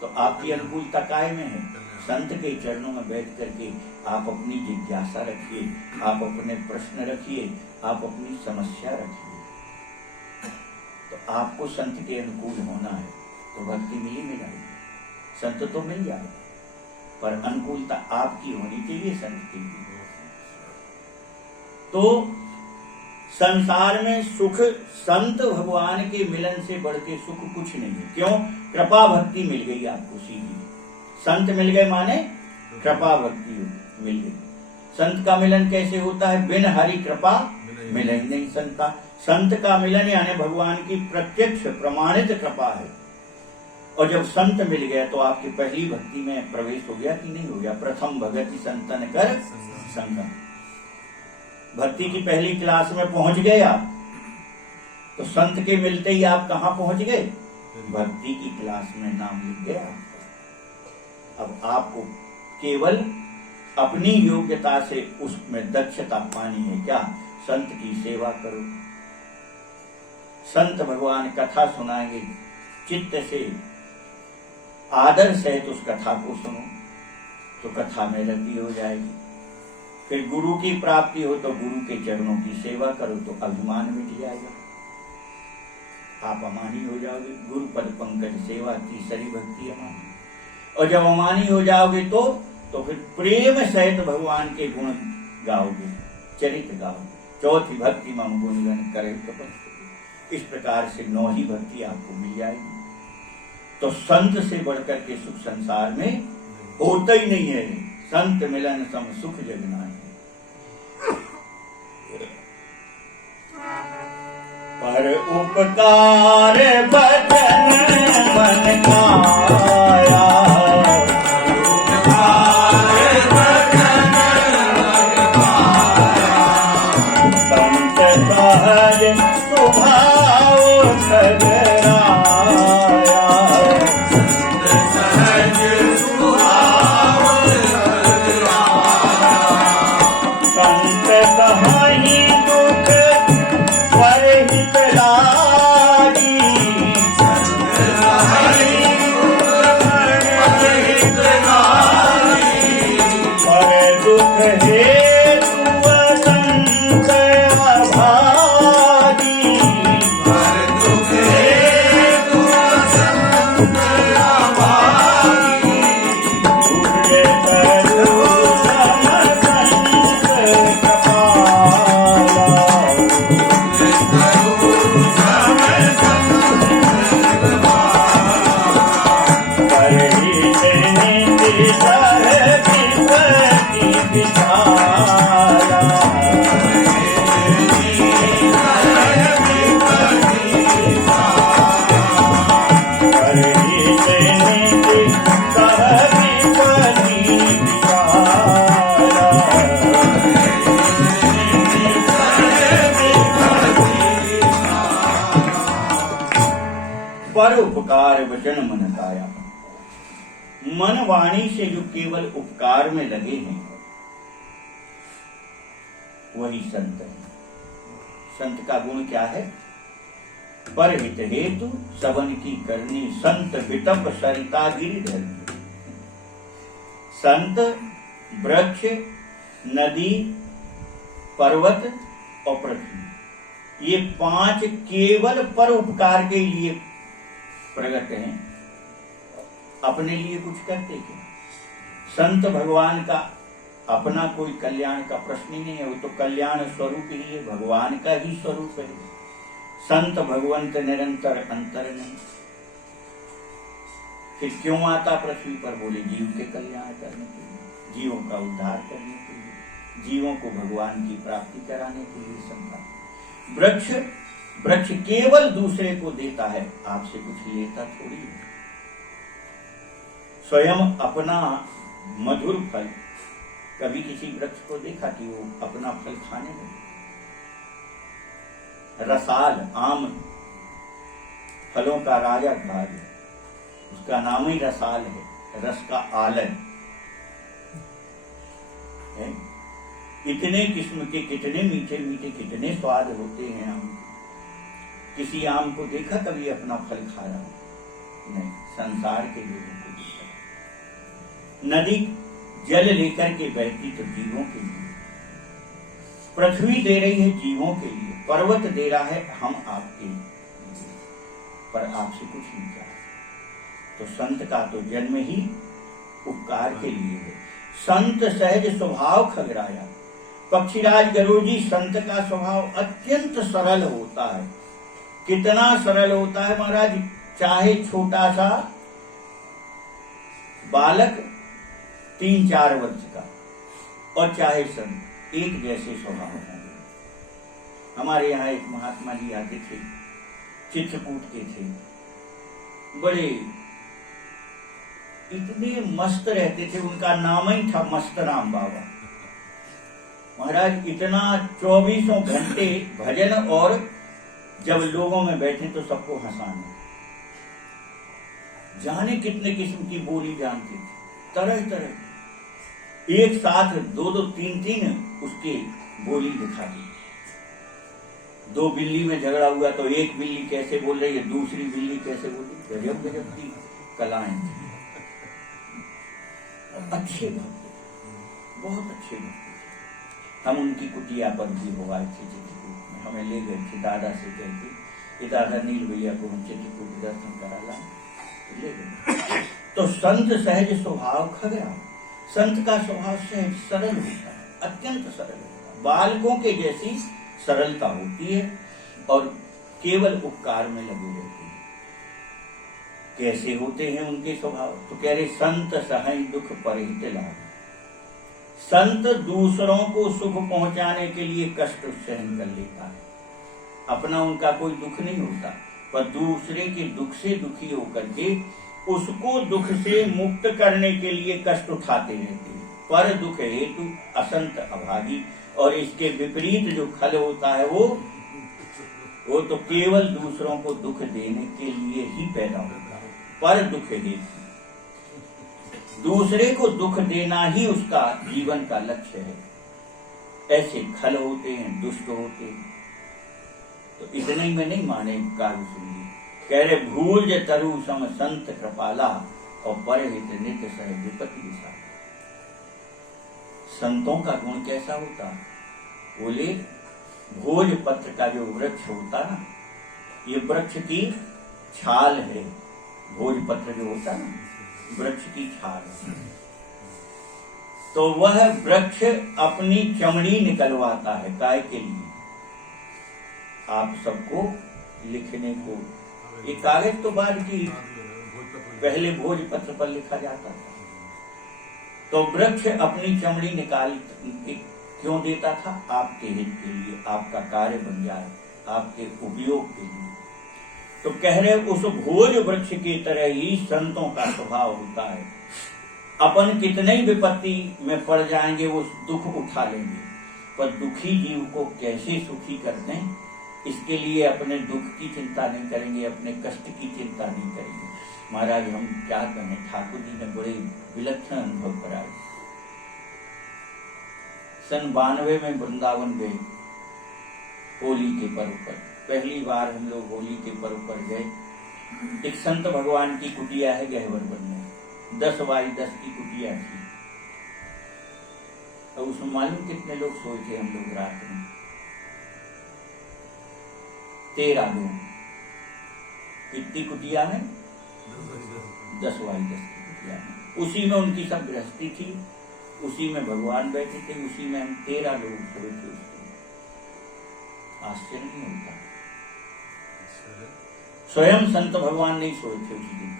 तो आपकी अनुकूलता कायम है। संत के चरणों में बैठ करके आप अपनी जिज्ञासा रखिए, आप अपने प्रश्न रखिए, आप अपनी समस्या रखिए। तो आपको संत के अनुकूल होना है तो भक्ति मिल जाएगी। संत तो मिल जाएगा पर अनुकूलता आपकी होनी चाहिए संत के लिए। तो संसार में सुख संत भगवान के मिलन से बढ़ के सुख कुछ नहीं है। क्यों? कृपा भक्ति मिल गई आपको सीधी। संत मिल गए माने कृपा भक्ति मिल गई। संत का मिलन कैसे होता है? बिन हरि कृपा मिले ही नहीं संत। संत का मिलन यानी भगवान की प्रत्यक्ष प्रमाणित कृपा है। और जब संत मिल गया तो आपकी पहली भक्ति में प्रवेश हो गया कि नहीं हो गया? प्रथम भगति संतन कर संगम। भक्ति की पहली क्लास में पहुंच गए आप, तो संत के मिलते ही आप कहां पहुंच गए? भक्ति की क्लास में नाम लिख गया। अब आपको केवल अपनी योग्यता से उसमें दक्षता पानी है। क्या? संत की सेवा करो। संत भगवान कथा सुनाएंगे, चित्त से आदर सहित उस कथा को सुनो तो कथा में रति हो जाएगी। फिर गुरु की प्राप्ति हो तो गुरु के चरणों की सेवा करो तो अभिमान मिट जाएगा, आप अमानी हो जाओगे। गुरु पद पंकज सेवा तीसरी भक्ति अमानी। और जब अमानी हो जाओगे तो फिर प्रेम सहित भगवान के गुण गाओगे, चरित गाओगे। चौथी भक्ति मम गुणगण करे कपट। इस प्रकार से 9 ही भक्ति आपको मिल जाएगी। तो संत से बढ़कर के सुख संसार में होता ही नहीं है। संत मिलन सम सुख जगना है। पर उपकार बचन मन काया, उपकार उपकार वचन मन काया। मन वाणी से जो केवल उपकार में लगे हैं वही संत है। संत का गुण क्या है? परहित हेतु सबन की करनी, संत विटप सरिता गिरि धरनी। संत वृक्ष, नदी, पर्वत और पृथ्वी, ये 5 केवल पर उपकार के लिए प्रकट हैं, अपने लिए कुछ करते क्या? संत भगवान का अपना कोई कल्याण का प्रश्न ही नहीं है, वो तो कल्याण स्वरूप ही है, भगवान का ही स्वरूप है। संत भगवंत निरंतर अंतर नहीं, फिर क्यों आता पृथ्वी पर? बोले जीव के कल्याण करने के लिए, जीवों का उद्धार करने के लिए, जीवों को भगवान की प्राप्ति कराने के लिए संत। वृक्ष केवल दूसरे को देता है, आपसे कुछ लेता थोड़ी है। स्वयं अपना मधुर फल, कभी किसी वृक्ष को देखा कि वो अपना फल खाने लगे? रसाल आम फलों का राजा कहा गया, उसका नाम ही रसाल है, रस का आलन है। इतने किस्म के, कितने मीठे मीठे, कितने स्वाद होते हैं आम। किसी आम को देखा कभी अपना फल खा रहा? नहीं, संसार के लोगों को देखा। नदी जल लेकर के बहती तो जीवों के लिए, पृथ्वी दे रही है जीवों के लिए, पर्वत दे रहा है हम आपके लिए, पर आपसे कुछ नहीं चाहता। तो संत का तो जन्म ही उपकार के लिए है। संत सहज स्वभाव खगराया। पक्षीराज गरुड़ जी, संत का स्वभाव अत्यंत सरल होता है। कितना सरल होता है महाराज? चाहे छोटा सा बालक 3-4 वर्ष का और चाहे संत, एक जैसे स्वभाव होंगे। हमारे यहाँ एक महात्मा जी आते थे, चित्रकूट के थे, बड़े इतने मस्त रहते थे, उनका नाम ही था मस्तराम बाबा। महाराज इतना 24 घंटे भजन, और जब लोगों में बैठे तो सबको हंसाना। जाने कितने किस्म की बोली जानते थे, तरह तरह, एक साथ 2-2, 3-3 उसके बोली दिखा दी। 2 बिल्ली में झगड़ा हुआ तो एक बिल्ली कैसे बोल रही है, दूसरी बिल्ली कैसे बोल रही, गजब गजब की कलाएं थी। अच्छे भक्त, बहुत अच्छे भक्त। हम उनकी कुटिया पर भी हो आए थे चित्रकूट में, हमें ले गए थे दादा से कहते, ये दादा नील भैया को हम चित्रकूट दर्शन करा ला, ले गए। तो संत सहज स्वभाव खगरा। संत का स्वभाव सहज सरल होता है, अत्यंत सरल होता है, बालकों के जैसी सरलता होती है और केवल उपकार में लगे रहते हैं। कैसे होते हैं उनके स्वभाव? तो कह रहे संत सहै दुख परिहित लाभ। संत दूसरों को सुख पहुंचाने के लिए कष्ट सहन कर लेता है। अपना उनका कोई दुख नहीं होता, पर दूसरे के दुख से दुखी होकर के उसको दुख से मुक्त करने के लिए कष्ट उठाते रहते हैं। पर दुख हेतु असंत अभागी, और इसके विपरीत जो फल होता है वो तो केवल दूसरों को दुख देने के लिए ही पैदा होता है। पर दुख हेतु, दूसरे को दुख देना ही उसका जीवन का लक्ष्य है। ऐसे खल होते हैं, दुष्ट होते हैं। तो इतने ही में नहीं माने कार्य सुनिए, कह रहे भूल तरु सम संत कृपाला, और परहित नित्य सह विपत्ति विशाला। संतों का गुण कैसा होता? बोले भोजपत्र का जो वृक्ष होता ना, ये वृक्ष की छाल है। भोजपत्र जो होता ना, वृक्ष की छाल है। तो वह वृक्ष अपनी चमड़ी निकलवाता है, काय के लिए? आप सबको लिखने को। ये कागज तो बाद की, पहले भोजपत्र पर लिखा जाता था। तो वृक्ष अपनी चमड़ी निकाल क्यों देता था? आपके हित के लिए, आपका कार्य बन जाए, आपके उपयोग के लिए। तो कह रहे उस भोज वृक्ष की तरह ही संतों का स्वभाव होता है। अपन कितने ही विपत्ति में पड़ जाएंगे वो दुख उठा लेंगे, पर दुखी जीव को कैसे सुखी कर दें इसके लिए अपने दुख की चिंता नहीं करेंगे, अपने कष्ट की चिंता नहीं करेंगे। महाराज हम क्या कहें, ठाकुर जी ने बड़े विलक्षण अनुभव कराए। सन 92 में वृंदावन गए होली के पर्व पर। पहली बार हम लोग होली के पर्व पर गए। एक संत भगवान की कुटिया है गहवर में, 10 बाई 10 की कुटिया थी। अब उसमें मालूम कितने लोग सोए थे हम लोग रात में? 13 लोग। कितनी कुटिया है? 10 बाई 10 की कुटिया है। उसी में उनकी सब गृहस्थी थी, उसी में भगवान बैठे थे, उसी में हम 13 लोग सोए थे। आश्चर्य नहीं होता? स्वयं संत भगवान नहीं सोए थे उसी दिन।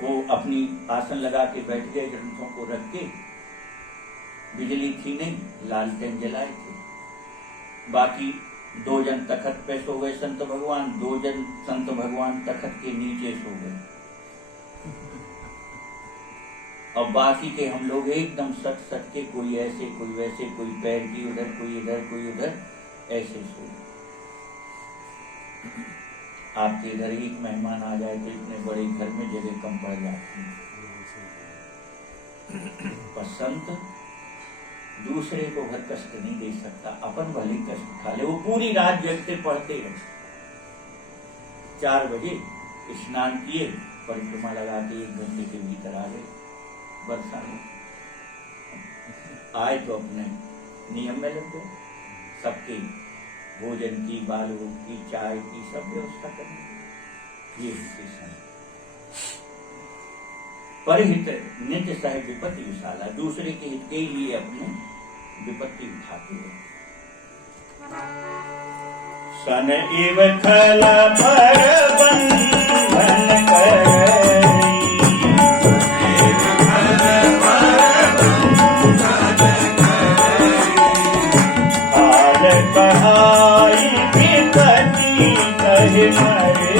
वो अपनी आसन लगा के बैठ गए, ग्रंथों को रख के। बिजली थी नहीं, लालटेन जलाए थे। बाकी 2 जन तखत पे सो गए संत भगवान, 2 जन संत भगवान तखत के नीचे सो गए। और बाकी के हम लोग एकदम सट सट के, कोई ऐसे कोई वैसे, कोई पैर की उधर, कोई इधर, कोई उधर, ऐसे सो। आपके इधर एक मेहमान आ जाए तो इतने बड़े घर में जगह कम पड़ जाती है। पर संत दूसरे को भर कष्ट नहीं दे सकता, अपन भले कष्ट उठा ले। वो पूरी रात जगते पढ़ते रहे। 4 बजे स्नान किए, परिक्रमा लगा के 1 घंटे के भीतर आ गए। वर्षा में आए तो अपने नियम में लग गए। सबके भोजन की, बाल की, चाय की सब व्यवस्था करनी। ये परहित नित्य सह विपत्ति विशाला, दूसरे के हित के लिए अपने विपत्ति उठाते हैं। सन इव खल भर बंधन करी, हाल कहाई विपत्ति कहे मरे।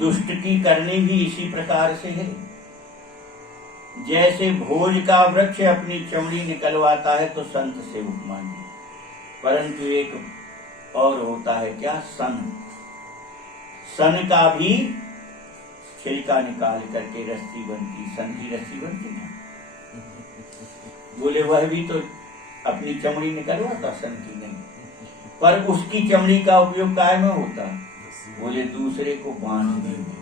दुष्ट की करनी भी इसी प्रकार से है। जैसे भोज का वृक्ष अपनी चमड़ी निकलवाता है तो संत से उपमा दी, परंतु एक और होता है क्या, सन। सन का भी छिलका निकाल करके रस्सी बनती, सन की रस्सी बनती है। बोले वह भी तो अपनी चमड़ी निकलवाता, सन की नहीं। पर उसकी चमड़ी का उपयोग काय में होता? बोले दूसरे को बांधने में।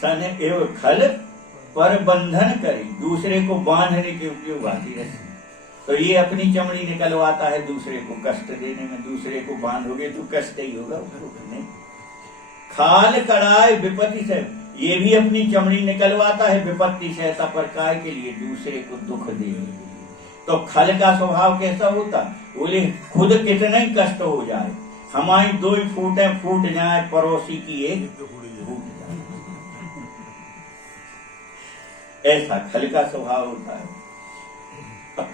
सन एवं खल पर बंधन करी, दूसरे को बांधने के उपयोग आती रस्सी। तो ये अपनी चमड़ी निकलवाता है दूसरे को कष्ट देने में। दूसरे को बांधोगे तो कष्ट ही होगा उसको, नहीं। खाल कड़ाई विपत्ति से, ये भी अपनी चमड़ी निकलवाता है विपत्ति से, ऐसा प्रकार के लिए दूसरे को दुख देने के लिए। तो खल का स्वभाव कैसा होता? बोले खुद कितना ही कष्ट हो जाए, हमारी 2 फूटे फूट जाए, पड़ोसी की एक फूट जाए, ऐसा खल का स्वभाव होता है।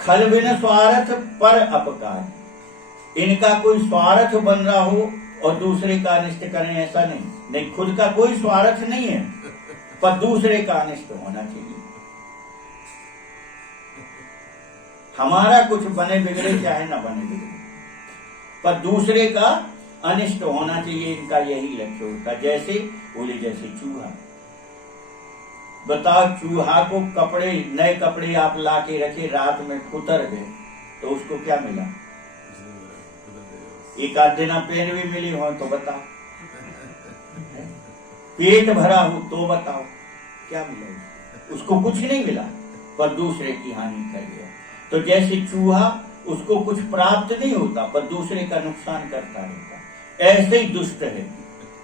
खल बिन स्वार्थ पर अपकार, इनका कोई स्वार्थ बन रहा हो और दूसरे का अनिष्ट करें, ऐसा नहीं। खुद का कोई स्वार्थ नहीं है, पर दूसरे का अनिष्ट होना चाहिए। हमारा कुछ बने बिगड़े चाहे ना बने बिगड़े, पर दूसरे का अनिष्ट होना चाहिए, इनका यही लक्ष्य होता। जैसे बोले जैसे चूहा, बताओ चूहा को कपड़े, नए कपड़े आप ला के रखे, रात में कुतर गए तो उसको क्या मिला? एक आध दिन पेन भी मिली हो तो बताओ, पेट भरा हो तो बताओ क्या मिला? उसको कुछ नहीं मिला, पर दूसरे की हानि कर गया। तो जैसे चूहा, उसको कुछ प्राप्त नहीं होता पर दूसरे का नुकसान करता रहता, ऐसे ही दुष्ट है,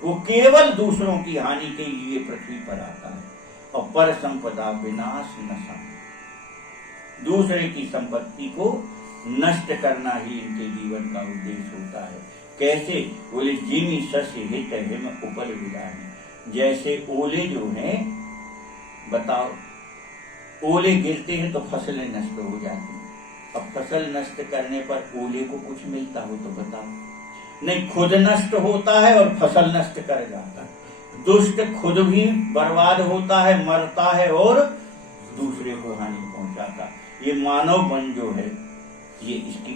वो केवल दूसरों की हानि के लिए पृथ्वी पर आता है। और पर संपदा विनाश नशा, दूसरे की संपत्ति को नष्ट करना ही इनके जीवन का उद्देश्य होता है। कैसे? बोले जिमी शशि हित हिम उपल विदाई। जैसे ओले जो हैं, बताओ ओले गिरते हैं तो फसलें नष्ट हो जाती हैं। अब फसल नष्ट करने पर ओले को कुछ मिलता हो तो बताओ? नहीं, खुद नष्ट होता है और फसल नष्ट कर जाता है। दुष्ट खुद भी बर्बाद होता है, मरता है और दूसरे को हानि पहुंचाता। ये मानव मन जो है, ये इसकी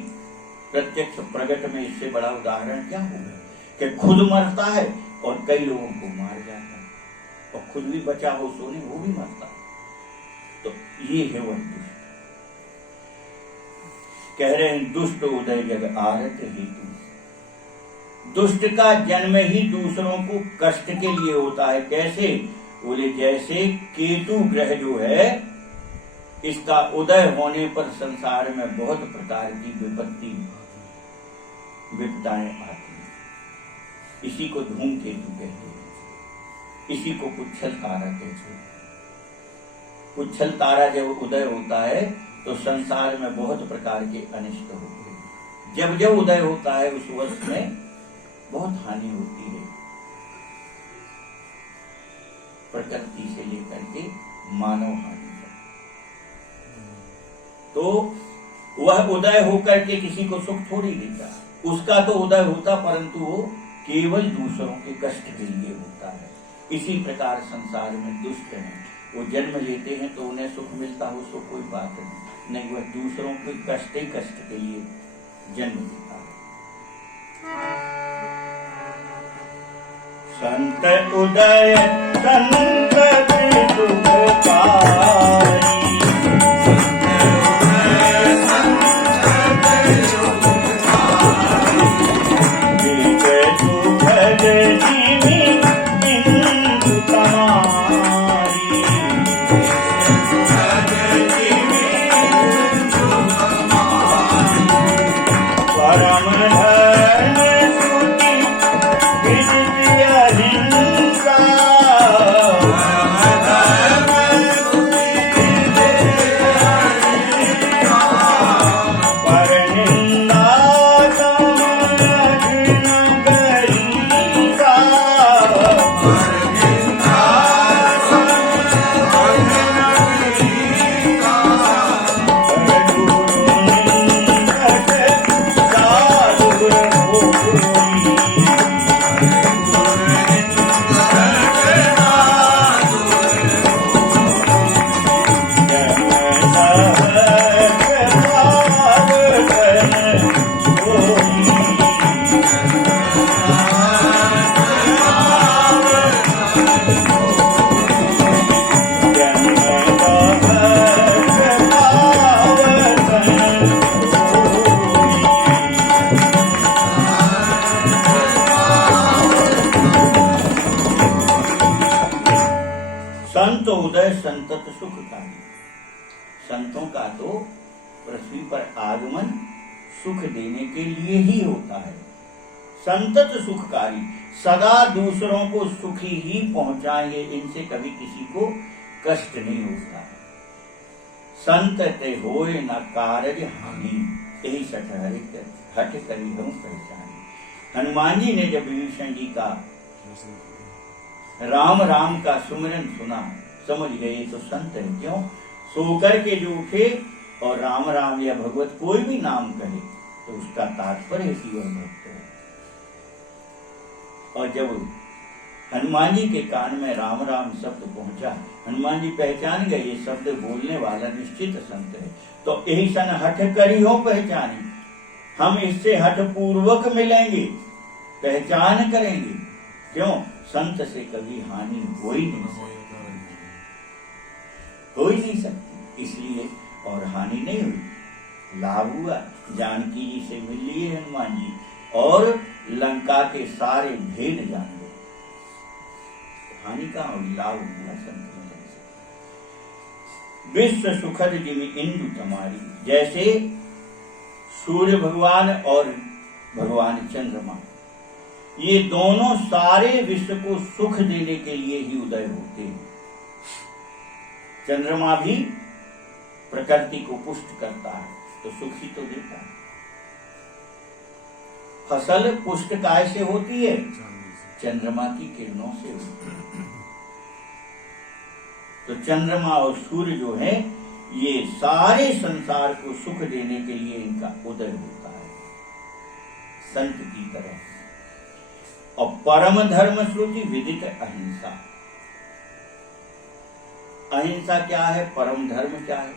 प्रत्यक्ष प्रगट में इससे बड़ा उदाहरण क्या होगा कि खुद मरता है और कई लोगों को मार जाता है, और खुद भी बचा हो सोने वो भी मरता है। तो ये है वह दुष्ट। कह रहे हैं दुष्ट उदय जग आरत हेतु। दुष्ट का जन्म ही दूसरों को कष्ट के लिए होता है। कैसे? बोले जैसे केतु ग्रह जो है, इसका उदय होने पर संसार में बहुत प्रकार की विपदाएं आती हैं। इसी को धूमकेतु कहते हैं, इसी को पुच्छल तारा कहते हैं। पुच्छल तारा जब उदय होता है तो संसार में बहुत प्रकार के अनिष्ट होते हैं। जब जब उदय होता है उस वर्ष में बहुत हानि होती है, प्रकृति से लेकर के मानव हानि। तो वह उदय होकर के किसी को सुख थोड़ी देता, उसका तो उदय होता परंतु वो केवल दूसरों के कष्ट के लिए होता है। इसी प्रकार संसार में दुष्ट हैं, वो जन्म लेते हैं तो उन्हें सुख मिलता हो सो कोई बात नहीं, वह दूसरों के कष्ट ही कष्ट के लिए जन्म लेता है। संत उदय संत दुखकारी, संत उदय संतत सुखकारी। संतों का तो पृथ्वी पर आगमन सुख देने के लिए ही होता है। संतत सुखकारी, सदा दूसरों को सुखी ही पहुंचाएंगे, इनसे कभी किसी को कष्ट नहीं होता। संत ते होए न कारज हानि, यही सठ हट करी हम पहचानी। हनुमान जी ने जब विभीषण जी का राम राम का सुमिरन सुना, समझ गए तो संत है। क्यों? सोकर के जो उठे और राम राम या भगवत कोई भी नाम कहे तो उसका तात्पर्य है कि वह भक्त है। और जब हनुमान जी के कान में राम राम शब्द पहुंचा। हनुमान जी पहचान गए ये शब्द बोलने वाला निश्चित संत है। तो यही सन हठ करी हो पहचानी, हम इससे हठ पूर्वक मिलेंगे, पहचान करेंगे। क्यों? संत से कभी हानि हो ही नहीं सकती, हो ही नहीं सकती। इसलिए और हानि नहीं हुई, लाभ हुआ। जानकी जी से मिल लिए हनुमान जी और लंका के सारे भेद जान गए। हानि कहाँ हुई, लाभ हुआ संत मिलने से। विश्व सुखद जिमि इंदु तमारी, जैसे सूर्य भगवान और भगवान चंद्रमा, ये दोनों सारे विश्व को सुख देने के लिए ही उदय होते हैं। चंद्रमा भी प्रकृति को पुष्ट करता है तो सुख ही तो देता है। फसल पुष्ट काय से होती है? चंद्रमा की किरणों से होती है। तो चंद्रमा और सूर्य जो है ये सारे संसार को सुख देने के लिए इनका उदय होता है, संत की तरह। और परम धर्म श्रुति विदित अहिंसा। अहिंसा क्या है, परम धर्म क्या है?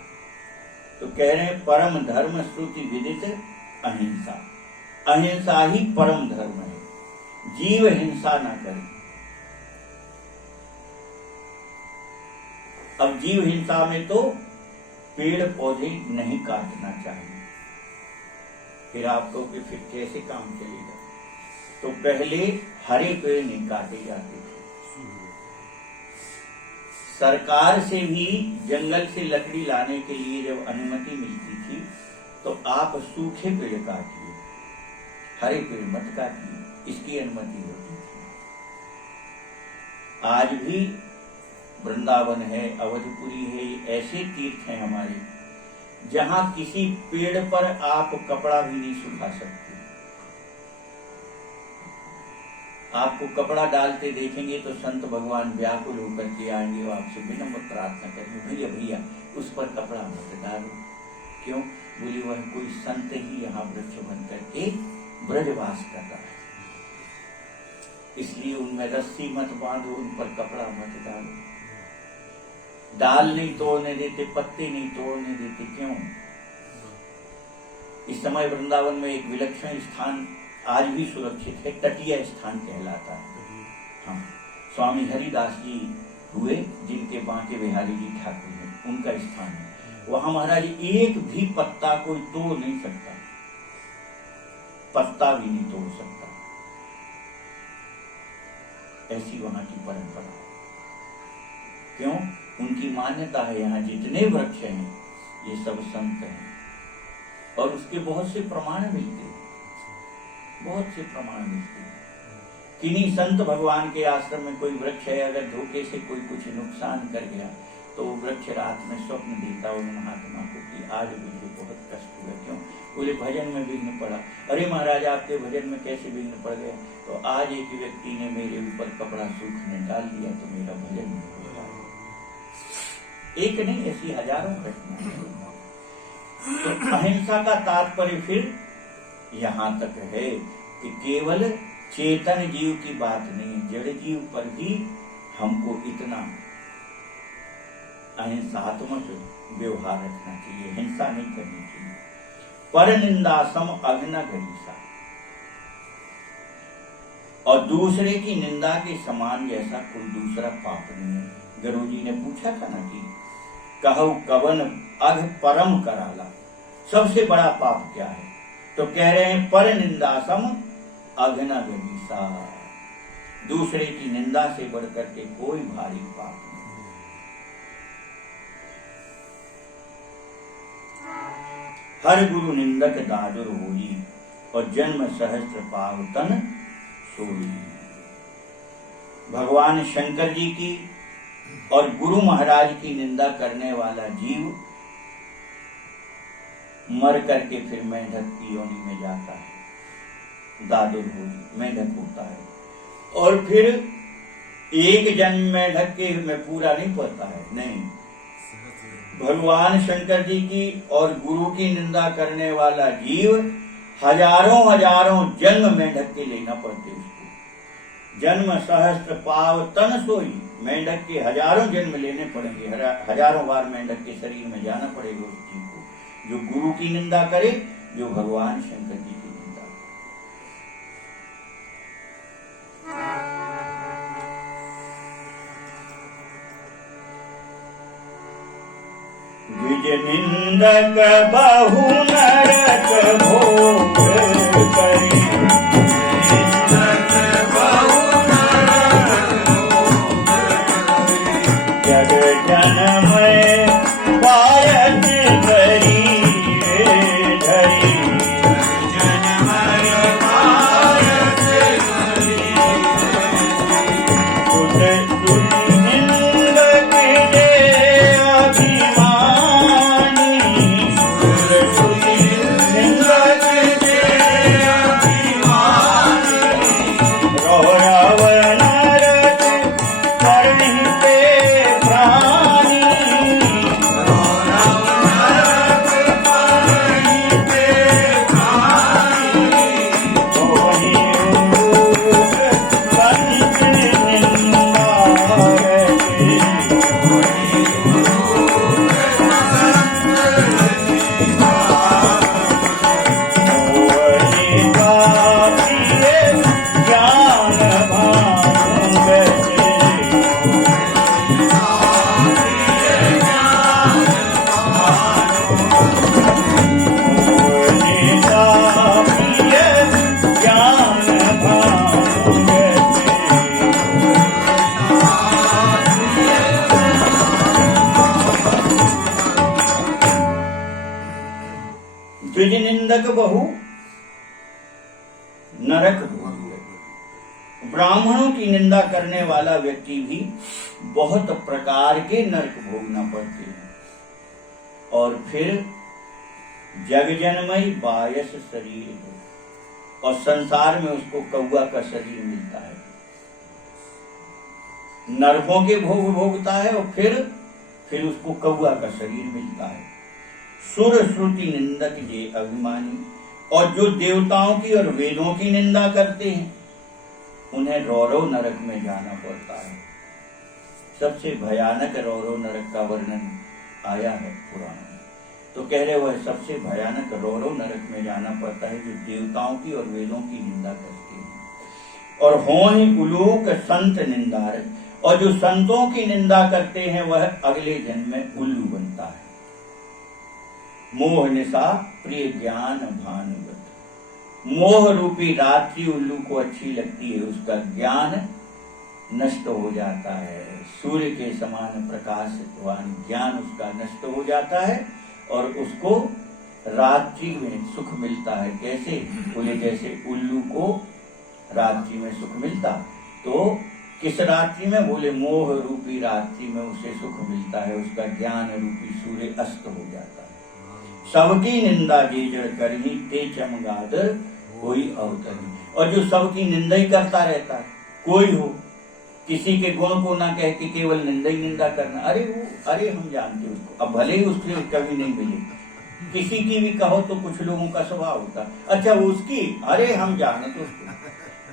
तो कह रहे हैं परम धर्म श्रुति विदित अहिंसा। अहिंसा ही परम धर्म है। जीव हिंसा ना करे। अब जीव हिंसा में तो पेड़ पौधे नहीं काटना चाहिए। फिर आपको कि फिर कैसे काम चलेगा? तो पहले हरे पेड़ नहीं काटे जाते थे। सरकार से भी जंगल से लकड़ी लाने के लिए जब अनुमति मिलती थी तो आप सूखे पेड़ काटिए, हरे पेड़ मत काटिए, इसकी अनुमति होती थी। आज भी वृंदावन है, अवधपुरी है, ऐसे तीर्थ हैं हमारे जहां किसी पेड़ पर आप कपड़ा भी नहीं सुखा सकते। आपको कपड़ा डालते देखेंगे तो संत भगवान व्याकुल होकर के आएंगे और आपसे विनम्र प्रार्थना करेंगे, भैया भैया उस पर कपड़ा मत डालो। क्यों? बोली वह कोई संत ही यहाँ वृक्ष बन करके ब्रजवास कर रहा है, इसलिए उनमें रस्सी मत बांधो, उन पर कपड़ा मत डालो। डाल नहीं तोड़ने देते, पत्ते नहीं तोड़ने देते। क्यों? इस समय वृंदावन में एक विलक्षण स्थान आज भी सुरक्षित है, तटीय स्थान कहलाता है। हाँ, स्वामी हरिदास जी हुए जिनके बांके बिहारी जी ठाकुर हैं, उनका स्थान है। वहां महाराज एक भी पत्ता कोई तोड़ नहीं सकता, पत्ता भी नहीं तोड़ सकता, ऐसी वहां की परंपरा। क्यों? उनकी मान्यता है यहाँ जितने वृक्ष हैं ये सब संत हैं। और उसके बहुत से प्रमाण मिलते हैं, बहुत से प्रमाण मिलते हैं। किन्हीं संत भगवान के आश्रम में कोई वृक्ष है, अगर धोखे से कोई कुछ नुकसान कर गया तो वृक्ष रात में स्वप्न देता उन महात्मा को कि आज मुझे बहुत कष्ट हुआ। क्यों? बोले भजन में विघ्न पड़ा। अरे महाराज आपके भजन में कैसे विघ्न पड़ गया? तो आज एक व्यक्ति ने मेरे ऊपर कपड़ा सूखने डाल दिया तो मेरा भजन नहीं हो रहा। एक नहीं, ऐसी हजारों घटनाएं। तो अहिंसा का तात्पर्य फिर यहां तक है कि केवल चेतन जीव की बात नहीं, जड़ जीव पर भी हमको इतना अहिंसात्मक व्यवहार रखना चाहिए, हिंसा नहीं करनी चाहिए। पर निंदा सम अघ्न घरीसा, और दूसरे की निंदा के समान जैसा कोई दूसरा पाप नहीं है। गुरु जी ने पूछा था ना कि कहु कवन अघ परम कराला, सबसे बड़ा पाप क्या है? तो कह रहे हैं पर निंदा सम अघ्न घरीसा, दूसरे की निंदा से बढ़कर के कोई भारी पाप नहीं। हर गुरु निंदक दादुर होई, और जन्म सहस्त्र पावतन सोई। भगवान शंकर जी की और गुरु महाराज की निंदा करने वाला जीव मर करके फिर मेंढक की योनि में जाता है, दादुर होई, मेंढक होता है। और फिर एक जन्म मेंढक के में पूरा नहीं पड़ता है, नहीं। भगवान शंकर जी की और गुरु की निंदा करने वाला जीव हजारों हजारों जन्म मेंढक के लेना पड़ते उसको। जन्म सहस्त्र पाव तन सोई, मेंढक के हजारों जन्म लेने पड़ेंगे, हजारों बार मेंढक के शरीर में जाना पड़ेगा उस जीव को, जो गुरु की निंदा करे, जो भगवान शंकर जी की निंदा करे। द्विज निंदक बहु नरक भोग करे, जग जनमय पायत धरी धरी, सुत निंदक जे अभिमानी, सुत निंदक जे अभिमानी, रौरव नरक करहि पे प्राणी, सोहि रूप कंस निंदा रति, मोहि पापिये ज्ञान भानु बसे, मोहि पापिये ज्ञान भानु बसे। द्विज निंदक बहु नरक भोग। ब्राह्मणों की निंदा करने वाला व्यक्ति भी बहुत प्रकार के नरक भोगना पड़ते हैं। और फिर जग जनमई बायस शरीर है, और संसार में उसको कौआ का शरीर मिलता है, नरकों के भोग भोगता है, और फिर उसको कौआ का शरीर मिलता है। सुर श्रुति निंदक जे अभिमानी, और जो देवताओं की और वेदों की निंदा करते हैं उन्हें रौरव नरक में जाना पड़ता है। सबसे भयानक रौरव नरक का वर्णन आया है पुराण में, तो कह रहे वह सबसे भयानक रौरव नरक में जाना पड़ता है जो देवताओं की और वेदों की निंदा करते हैं। और हों ही उलूक संत निंदार, और जो संतों की निंदा करते हैं वह अगले जन्म में उल्लू बनता है। मोह निशा प्रिय ज्ञान भानुवत, मोह रूपी रात्रि उल्लू को अच्छी लगती है, उसका ज्ञान नष्ट हो जाता है। सूर्य के समान प्रकाशवान ज्ञान उसका नष्ट हो जाता है, और उसको रात्रि में सुख मिलता है। कैसे? बोले जैसे उल्लू को रात्रि में सुख मिलता, तो किस रात्रि में? बोले मोह रूपी रात्रि में उसे सुख मिलता है, उसका ज्ञान रूपी सूर्य अस्त हो जाता है। सबकी निंदा जे जड़ करही ते चमगादर कोई अवतर नहीं। और जो सबकी निंदा ही करता रहता है, कोई हो, किसी के गुण को ना कह के केवल निंदा ही निंदा करना, अरे हम जानते उसको, अब भले ही उससे कभी नहीं मिले, किसी की भी कहो तो कुछ लोगों का स्वभाव होता, अच्छा उसकी, अरे हम जानते उसको,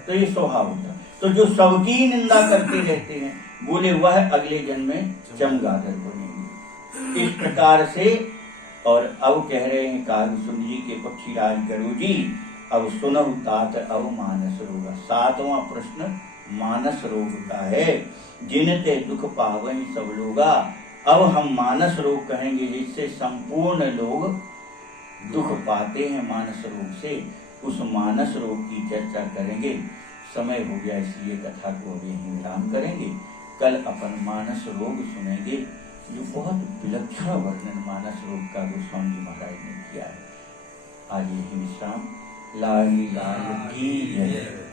तो ये स्वभाव होता। तो जो सबकी निंदा करते रहते हैं, बोले वह अगले जन्म में चमगादड़ बनेंगे। इस प्रकार से, और अब कह रहे हैं कागसुन जी के पक्षीराज गरु जी, अब सुनहु तात अब मानस रोग। 7वां प्रश्न मानस रोग का है। जिनते दुख पावई सब लोगा, अब हम मानस रोग कहेंगे, जिससे संपूर्ण लोग दुख पाते हैं मानस रोग से, उस मानस रोग की चर्चा करेंगे। समय हो गया इसलिए कथा को अभी यहीं विराम करेंगे। कल अपन मानस रोग सुनेंगे, जो बहुत विलक्षण वर्णन मानस रोग का गोस्वामी जी महाराज ने किया है। आज यही विश्राम। लाली लाल की जय।